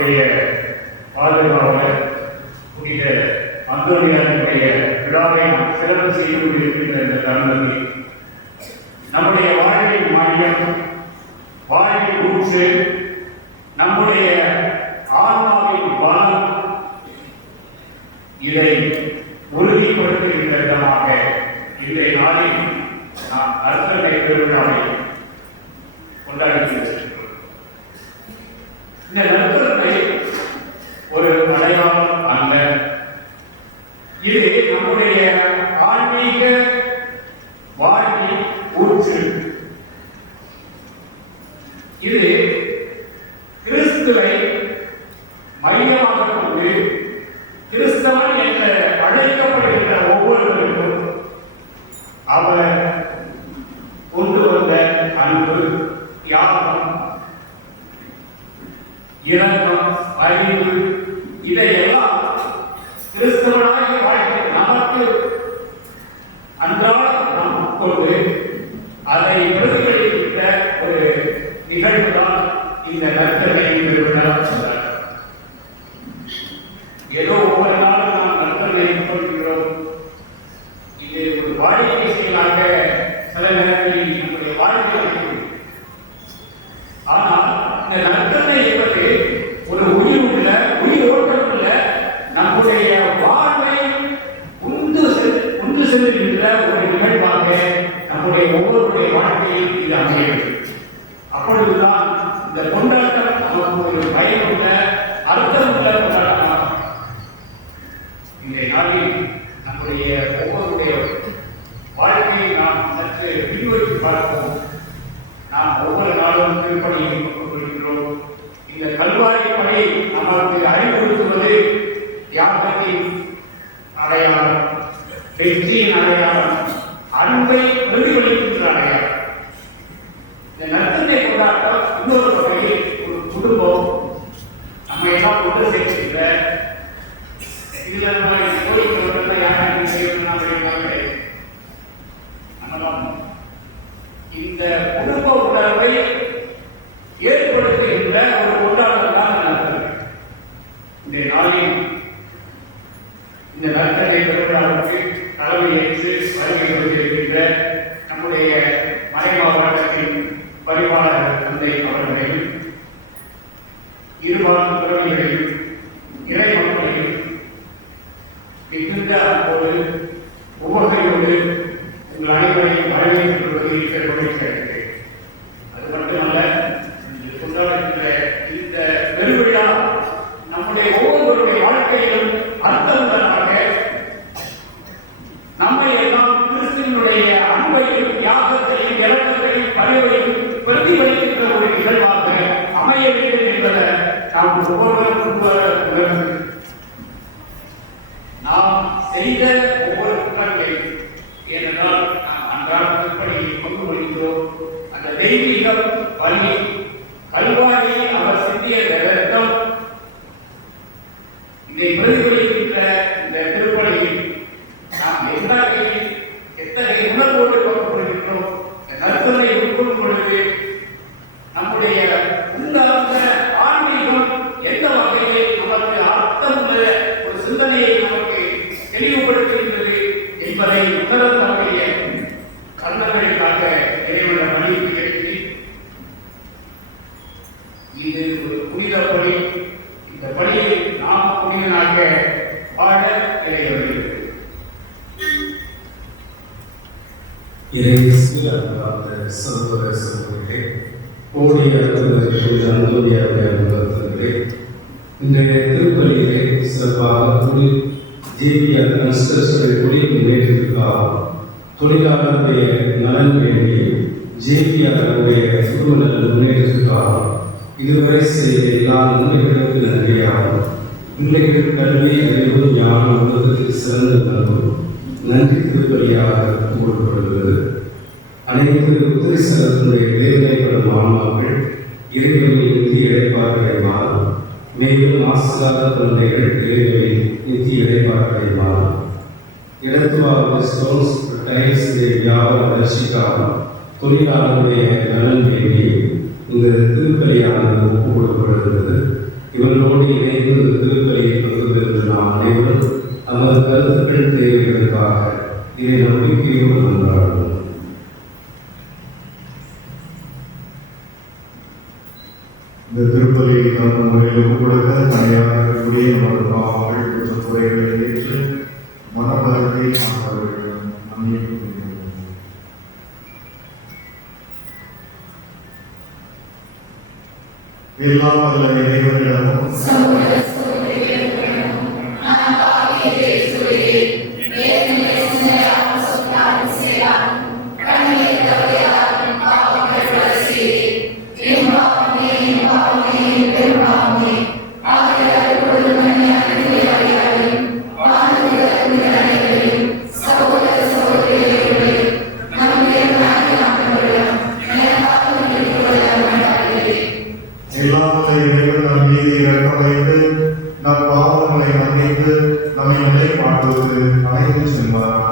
நம்முடைய பாதுகாவலர் புனித அந்தோனியாருடைய விழாவை நாம் சிறப்பு செய்து கொண்டிருக்கின்ற இந்த தருணத்தில் நம்முடைய வாழ்வின் மையம், வாழ்வின் ஊற்று, நம்முடைய ஆன்மாவின் பலம், இதை உறுதிப்படுத்துகின்ற விதமாக இன்றைய நாளில் நாம் அர்த்தனை பெருவிழாவை கொண்டாடி வச்சிருக்கிறோம். இந்த நற்பொருளை ஒரு அடையாளம் அல்ல, இது நம்முடைய ஆன்மீக வாழ்வின் ஊற்று. இது கிறிஸ்துவை மையமாக கொண்டு கிறிஸ்தவன் என்ற அழைக்கப்படுகின்ற ஒவ்வொருவருக்கும் அவர் கொண்டு வந்த அன்பு, தியாகம், இரக்கம், அறிவு, இதையெல்லாம் கிறிஸ்தவனாக வாழ்க்கை நமக்கு அன்றாடம் நாம் கொண்டு அதை பிரதிபலிக்கின்ற ஒரு நிகழ்வுதான் இந்த நற்கரை திருவிழா. ஏதோ ஒவ்வொரு நாளும் நாம் நற்பனை கொள்கிறோம். இது ஒரு வாடிக்கை செயலாக சில நேரங்களில் நம்முடைய வாழ்க்கை அமைக்கும். ஆனால் இந்த நற்பனை என்பது ஒரு உயிர் உள்ள, உயிர் ஓட்டமுள்ள, நம்முடைய வாழ்வை உந்து செல்கின்ற ஒரு நிகழ்வாக நம்முடைய ஒவ்வொருடைய வாழ்க்கையில் இது அமைகிறது. அப்பொழுதுதான் இந்த கொண்டாட்டம் நமக்கு ஒரு பயனுள்ள, அர்த்தமுள்ள கொண்டாட்டமாக. இந்த நாளில் நம்முடைய ஒவ்வொருடைய வாழ்க்கையை நாம் சற்று விரிவுபடுத்தி பார்ப்போம். நாம் ஒவ்வொரு நாளும் திருப்பணியை கொண்டிருக்கிறோம். இந்த கல்வாரி பணி நமக்கு அறிவுறுத்துவது தியாகத்தின் அடையாளம், வெற்றியின் அடையாளம், அன்பை பிரதிபலிக்கின்ற அடையாளம். இந்த நற்கரை கொண்டாட்டம் இன்னொரு வகையில் ஒரு குடும்பம் நம்ம எல்லாம் ஒன்று சேர்க்கின்ற, இதுல நம்ம கோயிலுக்கு யாரும் செய்யணும்னா இந்த குடும்ப உணர்வை ஏற்படுத்துகின்ற ஒரு கொண்டாட்டம் தான் நற்கரை. இந்த நாளில் இந்த நற்கரை திருவிழாவுக்கு தலைமையேற்று வருகை கொடுத்திருக்கின்ற நம்முடைய மறைமாவட்டத்தின் பரிமாணர் தந்தை அவர்களையும், இருபால் துறவிகளையும், இறை மக்களையும் மிகுந்த ஒரு உவகையோடு உங்கள் அனைவரையும் வரவேற்றுக் கொள்வதில் பெருமைப்படுகிறேன். அது மட்டுமல்ல, கொண்டாடுகின்ற இந்த பெருவிழா நம்முடைய ஒவ்வொருவருடைய வாழ்க்கையிலும் அர்த்தமுள்ளதாக நம்மை எல்லாம் கிறிஸ்துவினுடைய அன்பையும், தியாகத்தையும், இறக்கத்தையும், பணிவையும் பிரதிபலிக்கின்ற ஒரு நிகழ்வாக அமைய வேண்டும் என்பதை நாம் ஒவ்வொருவரும் நாம் செய்த ஒவ்வொரு குற்றங்களையும், ஏனென்றால் நாம் அன்றாட திருப்பணியை கொண்டு வருகிறோம். அந்த தெய்வீகம், பலி, கல்வாரியில் அவர் சிந்திய ரத்தம், இதை பிரதிபலிக்கின்ற இந்த திருப்பணியில் நாம் எத்தகைய உணர்வோடு பார்க்கப்படுகின்றோம். நற்கரை உட்கொள்ளும் பொழுது நம்முடைய உண்டான ஆன்மீகம் எந்த வகையில் நமக்கு அர்த்தமுள்ள ஒரு சிந்தனையை நமக்கு தெளிவுபடுத்துகின்றது என்பதை உணரக்கூடிய கண்ணங்களுக்காக இறைவன் மன்னிப்பு கேட்டு, இது ஒரு புனித பணி. இந்த பணியை நாம் புனிதனாக வாழ இறைவன் சகோதர சகோதரிகளே, கோடிய அந்தோனியாருடைய அனுபவத்திலே இன்றைய திருப்பலியிலே சிறப்பாக ஜேபிஆர் கன்ஸ்ட்ரக்ஷனுடைய தொழில் முன்னேற்றத்திற்காகவும், தொழிலாளருடைய நலன் வேண்டி ஜேபிஆருடைய குடும்ப நலன் முன்னேற்றத்திற்காகவும் இதுவரை செய்த எல்லா நன்மைகளுக்கு நன்றியாகும். பிள்ளைகள் கல்வி, அறிவு, ஞானம் உலகத்தில் சிறந்த நல்கும் நன்றி திருப்பலியாக கூறப்படுகிறது. அனைத்து உத்தரிசனத்தினுடைய வேதனைப்படும் ஆன்மாக்கள் இறைவனின் நித்திய இடைப்பார்களை மாறும். மேலும் ஆசிராத குழந்தைகள் இறைவனின் நித்திய இடைப்பார்களை மாறும். இடத்துவாக ஸ்டோன்ஸ் டைல்ஸ் வியாபார வளர்ச்சிக்காகவும் தொழிலாளருடைய நலன் வேண்டி இந்த திருப்பலியானது ஒப்புக்கொள்ளப்படுகிறது. இவர்களோடு இணைந்து திருப்பலியை பங்கு பெற்ற நாம் அனைவரும் நமது கருத்துக்கள் தேவைகளுக்காக இதை நம்பிக்கையோடு கொண்டாடுவோம். இந்த திருப்பலியை நாம் முறையில் கொடுக்க தனியாக இருக்கக்கூடிய நமது பாவங்கள் மற்றும் குறைகளை ஏற்று மனபலத்தை அவர்கள் நம்பிக்கை எல்லாம் அல்ல இறைவனிடமும் நம் பாவங்களை மன்னித்து நம்மை நிலைப்பாட்டுக்கு அழைத்து செல்வார்.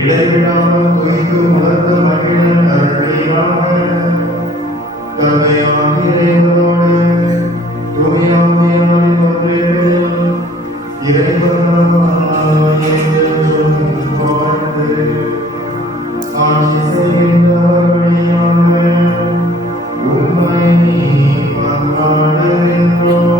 இடைவிடாமல் குறித்து உணர்ந்து மகிழ தருணையாக தந்தையாகிய இறைவனோடு தூயாமையாரின் ஒன்றில் இறைவனாய் என்றும் வாழ்ந்து ஆட்சி செய்கின்றவர் வழியாக உம்மை மன்றாடுகின்றோம்.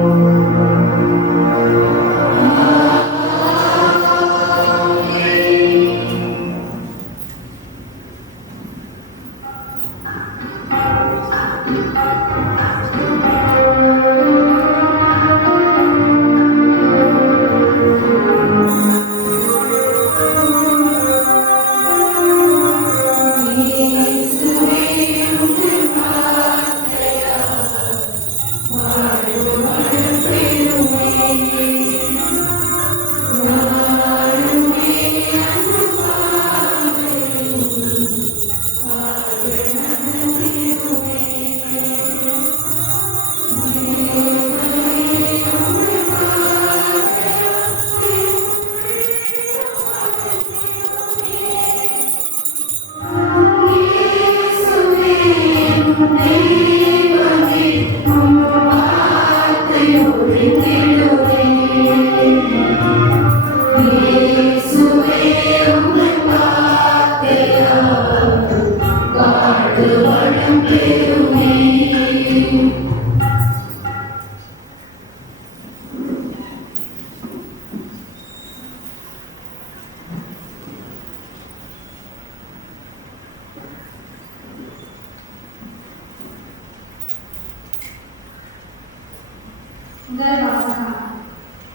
முதல் வாசகம்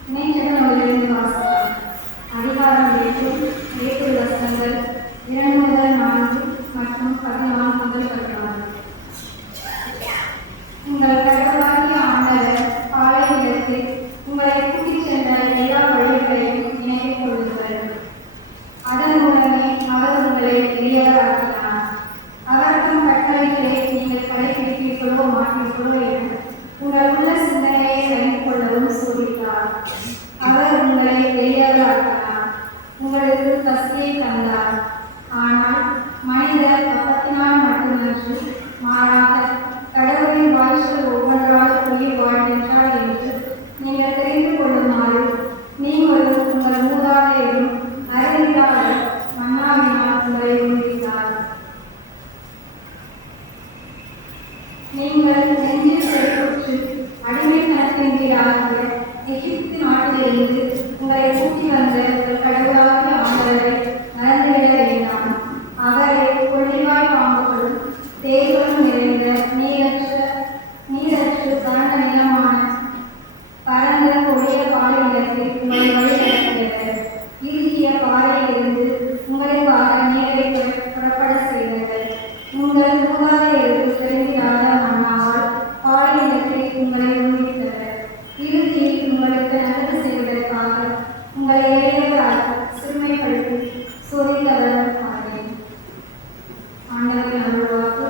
இணையதள நூலிலிருந்து வாசகம். அதிகாரம் 7 வசனங்கள் 2 முதல் 4 மற்றும் 14 முதல் 16. உங்கள் கடவுளாகிய ஆண்டவர் பாளையத்தில் உங்களை கூட்டிச் சென்ற எல்லா வழிகளையும் நினைவு கொள்ளுங்கள். அதன் மூலமே அவர் உங்களை எளியவராக்கினார். அவருக்கும் கட்டளைகளை நீங்கள் கடைபிடிப்பீர்களோ மாற்றீர்களோ என உங்கள் உள்ள சிந்தனையை அறிந்து கொள்ளவும் சோதித்தார். அவர் உங்களை எளியவராக்கினார். உங்களுக்கு பசியை தந்தார். ஆனால் மனிதர் அப்பத்தினால் மட்டுமன்று மாறாக கடவுளின் வாய்ச்சல் ஒவ்வொன்றால் உயிர் வாழ்கின்றார் என்று நீங்கள் தெரிந்து கொள்ளுமாறு நீங்களும் உங்கள் மூதாதையரும் அறிவில்லாத மன்னாவினால் உங்களை உண்கிறார். நீங்கள் நெஞ்சில் செருக்குற்று அடிமைத்தனத்தின்கீழாகிய எகிப்து நாட்டிலிருந்து உங்களை கூட்டி வந்த உங்கள் கடவுளாகிய ஆண்டவரை மறந்துவிட வேண்டாம். அவரை கொள்ளிவாய் பாம்புகளும் தேய்களும் நிறைந்த நீரற்று பரந்த நிலமான பரந்த கொடிய பாலை நிலத்தில் உங்களை வழிநடத்தியவர். இறுகிய பாறையிலிருந்து உங்களுக்காக நீரை புறப்பட செய்தவர். உங்கள் மூதாதையருக்கு தெரிந்திராத மன்னாவால் பாலை நிலத்தை உங்களை உண்ணித்தவர். இறுதியில் உங்களுக்கு நல்லது செய்வதற்காக உங்களை எளியவராக சிறுமைப்படுத்தி சோதித்தவர் ஆனேன். ஆண்டவரின் அருள்வாக்கு.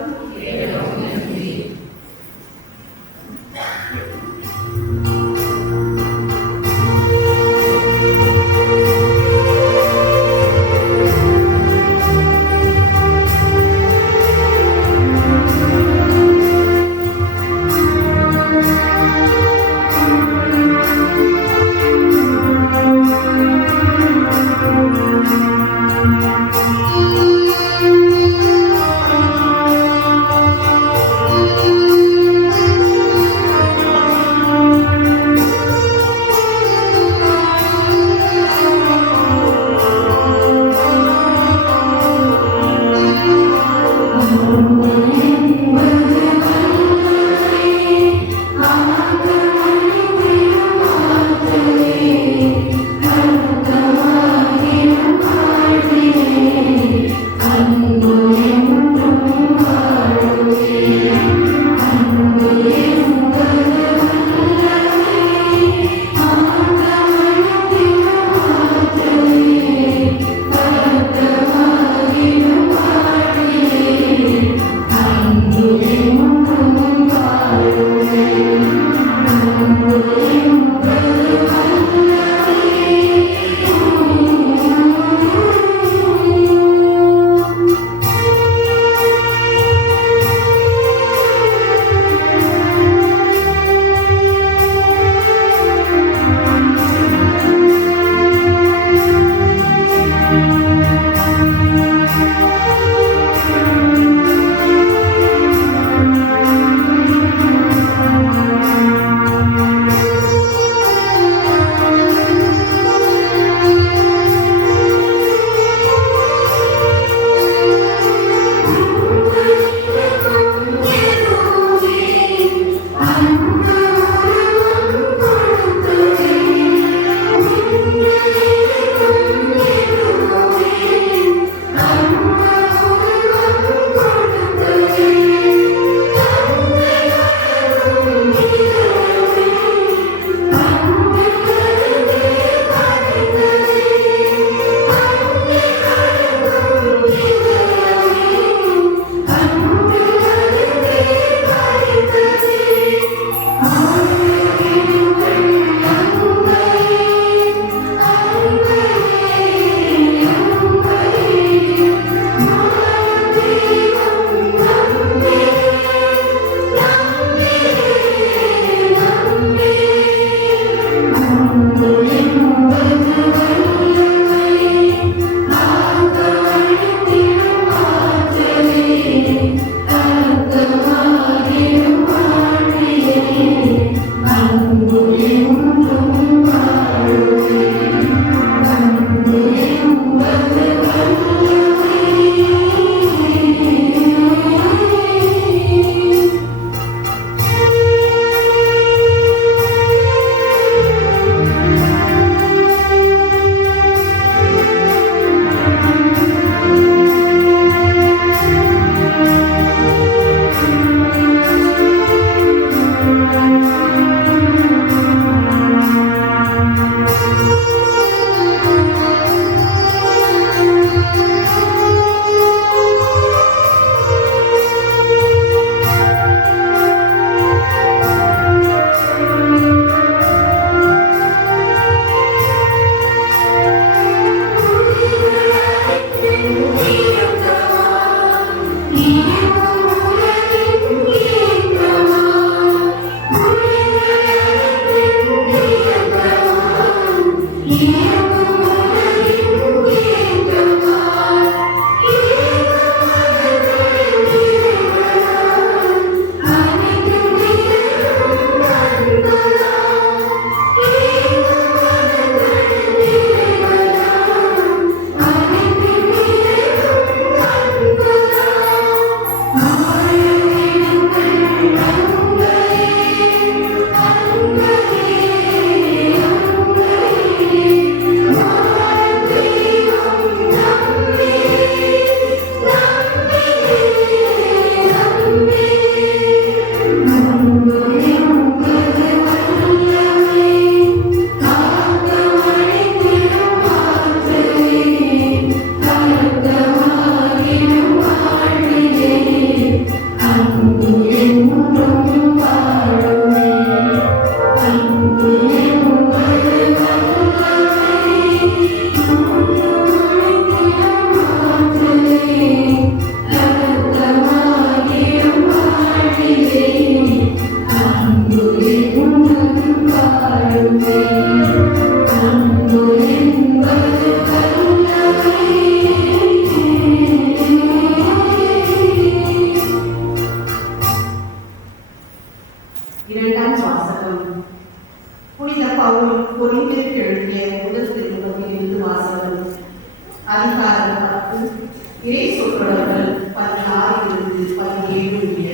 இறை சொற்றொடர்கள் 16-17 முடிய.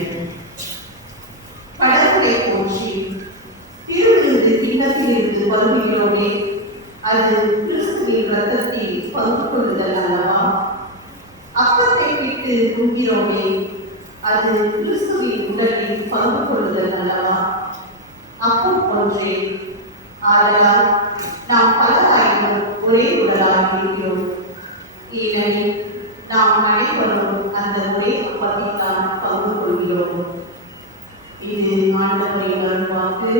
கடவுளை போற்றி திருவிருந்து கிண்ணத்திலிருந்து பருகுகிறோமே, அது கிறிஸ்துவின் இரத்தத்தில் பங்கு கொள்ளுதல் அல்லவா? அப்பத்தை விட்டு உண்கிறோமே, அது கிறிஸ்துவின் உடலில் பங்கு கொள்ளுதல் அல்லவா? அப்பம் ஒன்றே, ஆதலால் நாம் பலராயினும் ஒரே உடலாக இருக்கிறோம். ஏனெனில் நாம் அனைவரும் அந்த ஒரே அப்பத்தில் தான் பங்கு கொள்கிறோம். இது ஆண்டவரின் அருள்வாக்கு.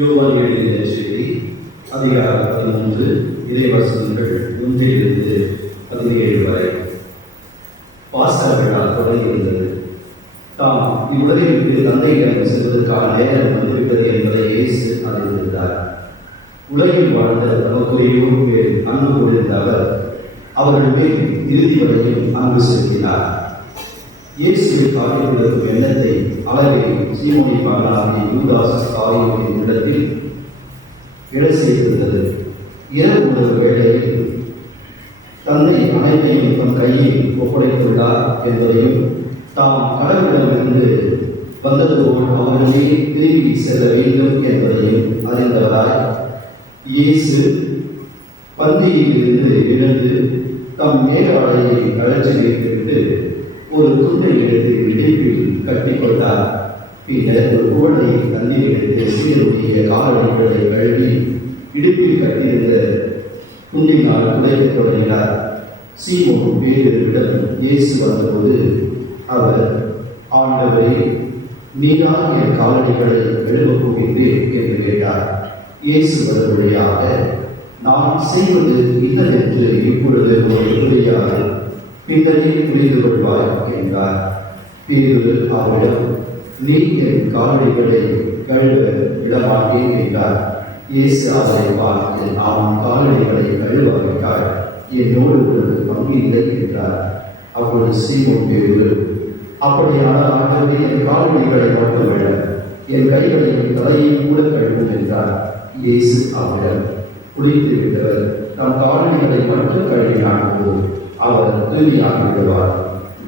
யோவான் எழுதிய செய்தி அதிகாரம் 13 இறைவசனங்கள் 1-17 வரை. பாஸ்கா விழா தொடங்கியிருந்தது. தாம் இவ்வுலகை விட்டு தந்தையிடம் செல்வதற்கான நேரம் வந்துவிட்டது என்பதை இயேசு அறிந்திருந்தார். உலகில் வாழ்ந்த தமக்குரியோர் பேர் அன்பு கொண்டிருந்த அவர்கள் மேல் இறுதி வரையும் அன்பு செலுத்தினார். இயேசுவை காட்டிக்கொண்டிருக்கும் எண்ணத்தை அளவை சீமோனி மகனாகிய யூதாஸ் காரியத்தின் இடத்தில் இட செய்திருந்தது. இரவு உணவு வேளையில் தந்தை அனைத்தையும் தம் கையில் ஒப்படைத்துள்ளார் என்பதையும் தாம் கடவுளிடமிருந்து வந்ததோடு அவர்களே திரும்பி செல்ல வேண்டும் என்பதையும் அறிந்தவராய் இயேசு பந்தியிலிருந்து எழுந்து தம் மேலாடையை கழற்றி வைத்துவிட்டு ஒரு துண்டை எடுத்து இடுப்பில் கட்டி கொண்டார். பின்னர் ஒரு குவளையை தண்ணீர் எடுத்து சீருடைய காலடிகளை கழுவி இடுப்பில் கட்டியிருந்த துண்டினால் துடைக்கத் தொடங்கினார். சீமோன் பேதுருவிடம் இயேசு வந்தபோது அவர், ஆண்டவரே, நீதான் என் காலடிகளை கழுவப் போகின்றேன் என்று கேட்டார். இயேசு மறுமொழியாக, நான் செய்வது இன்னதென்று இப்பொழுது ஒரு உறுதியாக பின்னரே புரிந்து கொள்வாய் என்றார். பேதுரு அவரிடம், நீ என் காலடிகளை கழுவ விடமாட்டேன் என்றார். இயேசு அவரை பார்த்து, அவன் காலடிகளை கழுவாவிட்டார் என்னோடு உங்களுக்கு பங்கு இல்லை என்றார். அப்பொழுது சீமோன் பேதுரு, அப்படியானால் ஆண்டவரே, என் காலடிகளை மட்டுமல்ல என் கைகளையும் தலையையும் கூட கழுவும் என்றார். இயேசு அவரிடம், குளித்து விட்டவர் தம் காலடிகளை மட்டும் கழுவினார் போல் அவர் தூய்மையாக விடுவார்.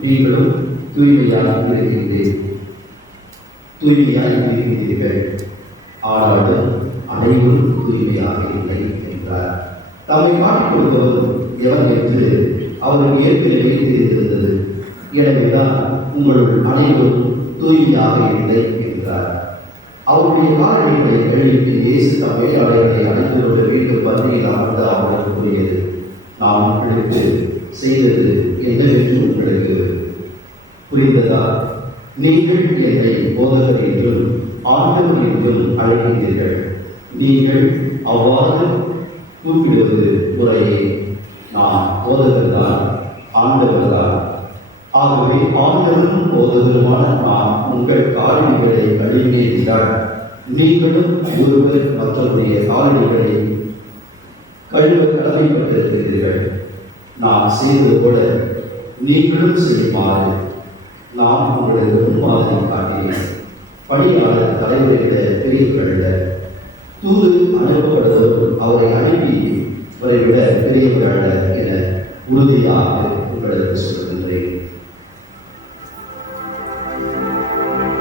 நீங்களும் தூய்மையாக இருக்கிறீர்கள், ஆனாலும் அனைவரும் தூய்மையாக இல்லை என்றார். தம்மை மாற்றிக் கொடுப்பவரும் எவன் என்று அவருக்கு ஏற்கனவே தெரிந்திருந்தது. எனவேதான் உங்கள் அனைவரும் தூய்மையாக இல்லை என்கிறார். அவருடைய காலடிகளை கழுவிட்டு இயேசு தம் வேலையாளர்களை அழைத்து கொண்டு வீட்டு பந்தியில் அமர்ந்து அவர்கள் கூறியது, நான் உங்களுக்கு செய்தது என்னவென்று உங்களுக்கு புரிந்ததா? நீங்கள் என்னை போதகர் என்றும் ஆண்டவர் என்றும் அழைக்கிறீர்கள். நீங்கள் அவ்வாறு கூப்பிடுவது முறையே. நான் போதகர் தான், ஆண்டவர் தான். ஆகவே ஆண்டவரும் போதகருமான நான் உங்கள் காலடிகளை கழுவியதால் நீங்களும் ஒருவர் மற்றவருடைய காலடிகளை கழுவ கடமைப்பட்டிருக்கிறீர்கள். நான் செய்வது போல நீங்களும் செய்யுமாறு நான் உங்களுக்கு முன்மாதிரி காட்டினேன். பணியாளர் தலைவரிட பெரியவர்கள தூது அனுப்பப்படுவதும் அவரை அனுப்பி அவரை விட பெரியவர்கள என உறுதியாக உங்களுக்கு சொல்லுகின்றேன்.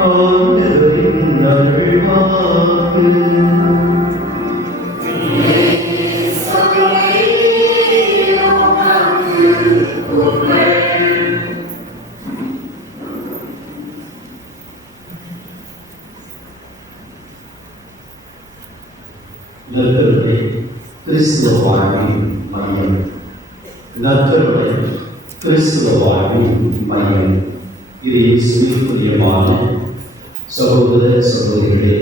ஆண்டவரின் அருள்வாக்கு. நற்கருணை கிறிஸ்துவ வாழ்வின் மையம். நற்கருணை கிறிஸ்துவ வாழ்வின் மையம். இது இயேசுவின் பிரியமான சகோதர சகோதரிகளே,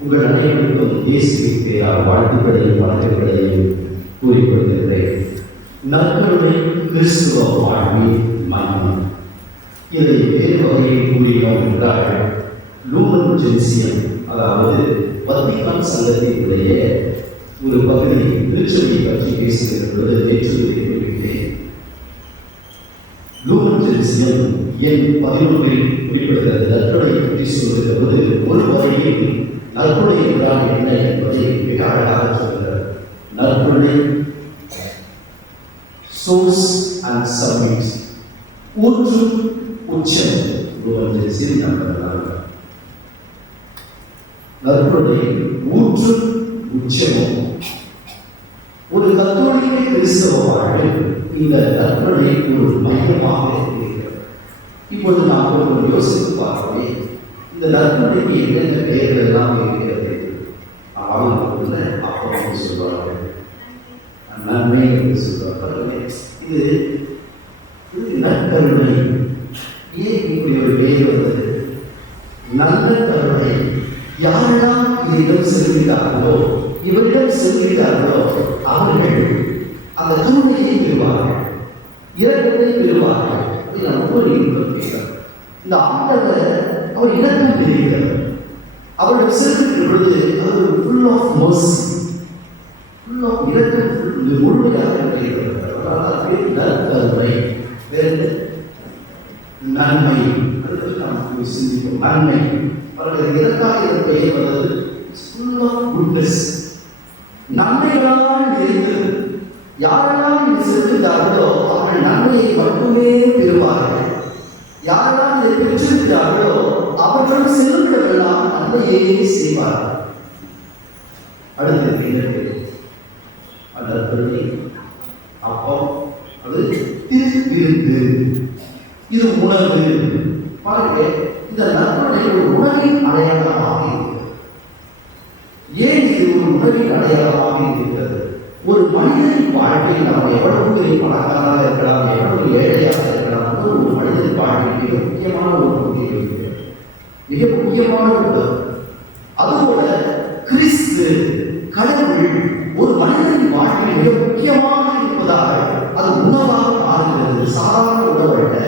உங்கள் அனைவருக்கும் இயேசுவின் பெயரால் வாழ்த்துக்களையும் வணக்கங்களையும் கூறிக்கொள்கிறேன். நற்கருணை கிறிஸ்துவ வாழ்வின் மையம். இதை வேறு வகையில் கூறினோம் என்றால் லூமன் ஜென்சியம், அதாவது வத்திக்கான் சங்கத்தினுடைய ஒரு பகுதி திருச்சபை பற்றி பேசுகிற பொழுது நேற்று குறிப்பிட்டேன். லூமன் ஜென்சியம் எண் 11 குறிப்பிடுகிறது. நற்கருணை பற்றி சொல்கிற போது ஒரு வகையில் நற்கருணை என்றால் என்ன என்பதை மிக அழகாக சொல்கிறார். நற்கருணை சோர்ஸ் அண்ட் சப்மிட், ஊற்று உச்சம். லூமன் ஜென்சியம் நம்புகிறார். நற்கருணை ஊற்று உச்சமும். ஒரு கத்தோலிக்க கிறிஸ்தவ வாழ்வில் இந்த நற்கருணை ஒரு மையமாக இருக்கிறது. இப்பொழுது நாம் ஒரு யோசித்து பார்க்கவே இந்த நற்கருணைக்கு என்னென்ன பெயர்கள் எல்லாம் இருக்கிறது. அவங்க அப்போ சொல்வார்கள், நன்மை என்று சொல்வார்கள். இது நற்கருணை. ஏன் இப்படி ஒரு பெயர் வந்தது? நல்ல கருணை. யாரெல்லாம் இவரிடம் செல்கிறார்களோ அவர்கள் அந்த தூய்மையை பெறுவார்கள், இரக்கத்தை பெறுவார்கள். இந்த ஆண்டவர் அவர் இரக்கம் பெறுகிறார். அவரிடம் செல்கின்ற பொழுது அவர் full of mercy, full of இரக்கம், முழுமையாக நற்கருணை. வேறு நன்மை, நாம் சிந்திக்கும் நன்மை. அவர்கள் இதற்காக பெயர் வந்தது full of goodness. நன்மைகளால் இருக்கிறது. யாரெல்லாம் இது செலுத்துகிறார்களோ அவர்கள் நன்மையை மட்டுமே பெறுவார்கள். யாரெல்லாம் இதை பெற்றிருக்கிறார்களோ அவர்கள் செல்லுகிறவர்களாம் நன்மையே செய்வார்கள். அடுத்து அந்த கருணை அப்பம், அது திருவிருந்து, இது உணவு. பாருங்க, இந்த நற்கருணை ஒரு உணவின் அடையாளமாக இருக்கிறது. ஏன் இது ஒரு உணவின் அடையாளமாக இருக்கிறது? ஒரு மனிதனின் வாழ்க்கையில் நாம் எவ்வளவு பெரிய பணக்காரராக இருக்கலாம், எவ்வளவு ஏழையாக இருக்கலாம், ஒரு மனிதனின் வாழ்க்கையில் மிக முக்கியமான ஒரு பகுதி இருக்கிறது, மிக முக்கியமான ஒரு. அதுபோல கிறிஸ்து கடவுள் ஒரு மனிதனின் வாழ்க்கையில் மிக முக்கியமாக இருப்பதாக அது உணவாக மாறுகிறது. சாதாரண உணவு அல்ல.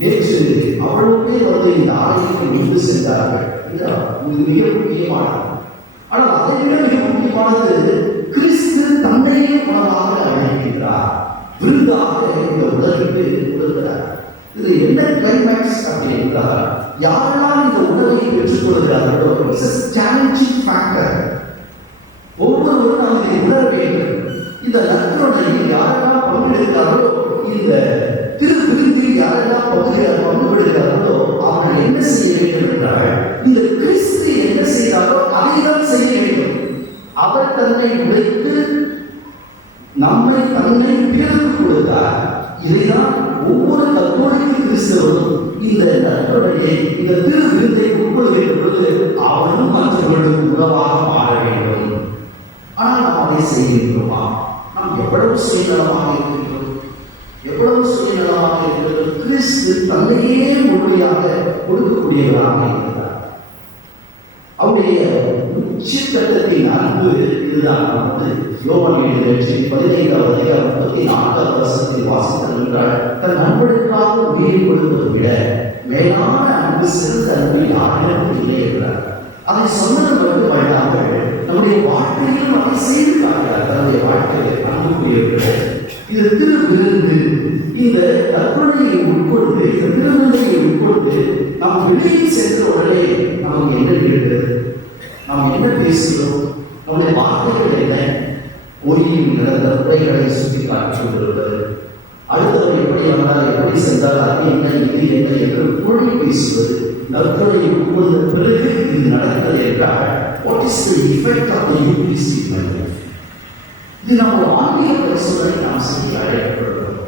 நேற்று அவ்வளவு பேர் வந்து இந்த ஆலயத்தை நின்று சென்றார்கள். இது மிக முக்கியமானது. ஆனால் அதை விட மிக முக்கியமானது, கிறிஸ்து தன்னையே உணவாக அழைக்கின்றார், விருந்தாக இந்த உலகிற்கு கொடுக்கிறார். இது என்ன கிளைமேக்ஸ் அப்படி என்றால், யாரெல்லாம் இந்த உணவை பெற்றுக் கொள்கிறார்களோ சேலஞ்சிங் ஃபேக்டர். ஒவ்வொருவரும் நாம் இதை உணர வேண்டும். இந்த நற்கருணையில் யாரெல்லாம் பங்கெடுக்கிறார்களோ, இந்த திருவிருந்தில் யாரெல்லாம் பங்குபெறுகிறார்களோ அவர்கள் என்ன செய்ய வேண்டும் என்றால், இந்த கிறிஸ்து என்ன செய்தாரோ அதைதான் செய்ய வேண்டும். அவர் தன்னை உடைத்து நம்மை தன்னை பிறகு கொடுத்தார். இதைதான் ஒவ்வொரு கத்தோலிக்க கிறிஸ்தவரும் இந்த நற்கருணையை, இந்த திரு விருந்தை உட்கொள்கின்ற பொழுது அவனும் மற்றவர்களுக்கு உணவாக மாற வேண்டும். ஆனால் நாம் அதை செய்கின்றோமா? நாம் எவ்வளவு சுயநலமாக இருக்கின்றோம், எவ்வளவு சுயநலமாக இருக்கிறோம். கிறிஸ்து தன்னையே முழுமையாக கொடுக்கக்கூடியவராக இருக்கிறார். அவருடைய உச்சக்கட்டத்தின் அன்பு இதுதான். யோவான் 15:34 வாசித்தல் என்றால், தன் நண்பனுக்காக உயிர் கொடுப்பதை விட மேலான அன்பு சிறந்த அன்பு யாரிடமும் இல்லை என்றார். அதை சொன்னது மட்டுமல்லாமல் நம்முடைய வாழ்க்கையிலும் அதை செய்து காட்டுகிறார். தன்னுடைய வாழ்க்கையை அன்புக்குரியவர்கள், இது திரு விருந்து. இந்த கற்பனையை உட்கொண்டு, இந்த திருவிருந்தையை உட்கொண்டு நாம் வெளியே சென்ற உடனே நமக்கு என்ன இருக்கிறது? நாம் என்ன பேசுகிறோம்? நம்முடைய வார்த்தைகள் என்ன? ஒளியில் நடந்த உரைகளை சுற்றி காட்டிக் கொண்டிருப்பது, அடுத்தவர் எப்படி வந்தால் எப்படி சென்றால் அது என்ன இது என்ன என்று மொழி பேசுவது, நற்கருணையை உட்கொண்ட பிறகு இது நடக்கிறது என்றால், what is the effect of the Eucharistic meal? இது நம்ம ஆன்மீக பரிசோதனை நாம் செய்ய அழைக்கப்படுகிறோம்.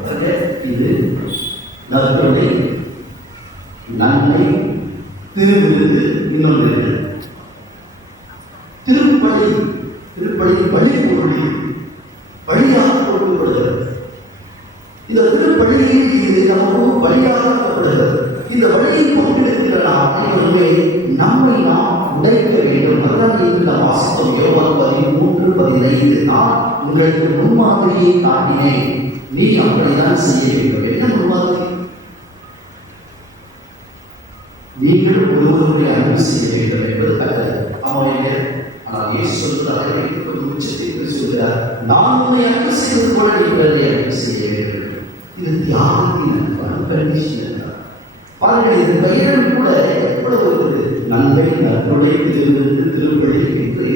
இது நற்கருணை, நன்மை, திருவிருந்து, இன்னொன்று திருப்பலி. திருப்பலி பலிபொருளி பலியாக கொடுக்கப்படுகிறது. இந்த திருப்பலியில் இது நமக்கு பலியாகப்படுகிறது. இந்த வழியை பங்கெடுக்கிற நாம் அனைவருமே நம்மை நாம் உடைக்க வேண்டும். அதனால் இன்று நாம் வாசித்தோம் யோவான் 13:15, நான் உங்களுக்கு முன்மாதிரியை காட்டினேன், நீ அப்படிதான் செய்ய வேண்டும். என்ன முன்மாதிரி? நீங்கள் ஒருவருடைய அன்பு செய்ய வேண்டும் என்பதற்காக அவனுடைய. ஆனால் இயேசு சொல்கிறார், உச்சத்திற்கு சொல்கிறார், நான் உன்னை அன்பு செய்வது போல நீங்கள் அன்பு செய்ய வேண்டும். இது தியாகத்தின் அன்பு. பாருங்கள், இது பெயரும் கூட எவ்வளவு நன்மை, நற்கருணை, திருவிருந்து, திருப்பலி என்று.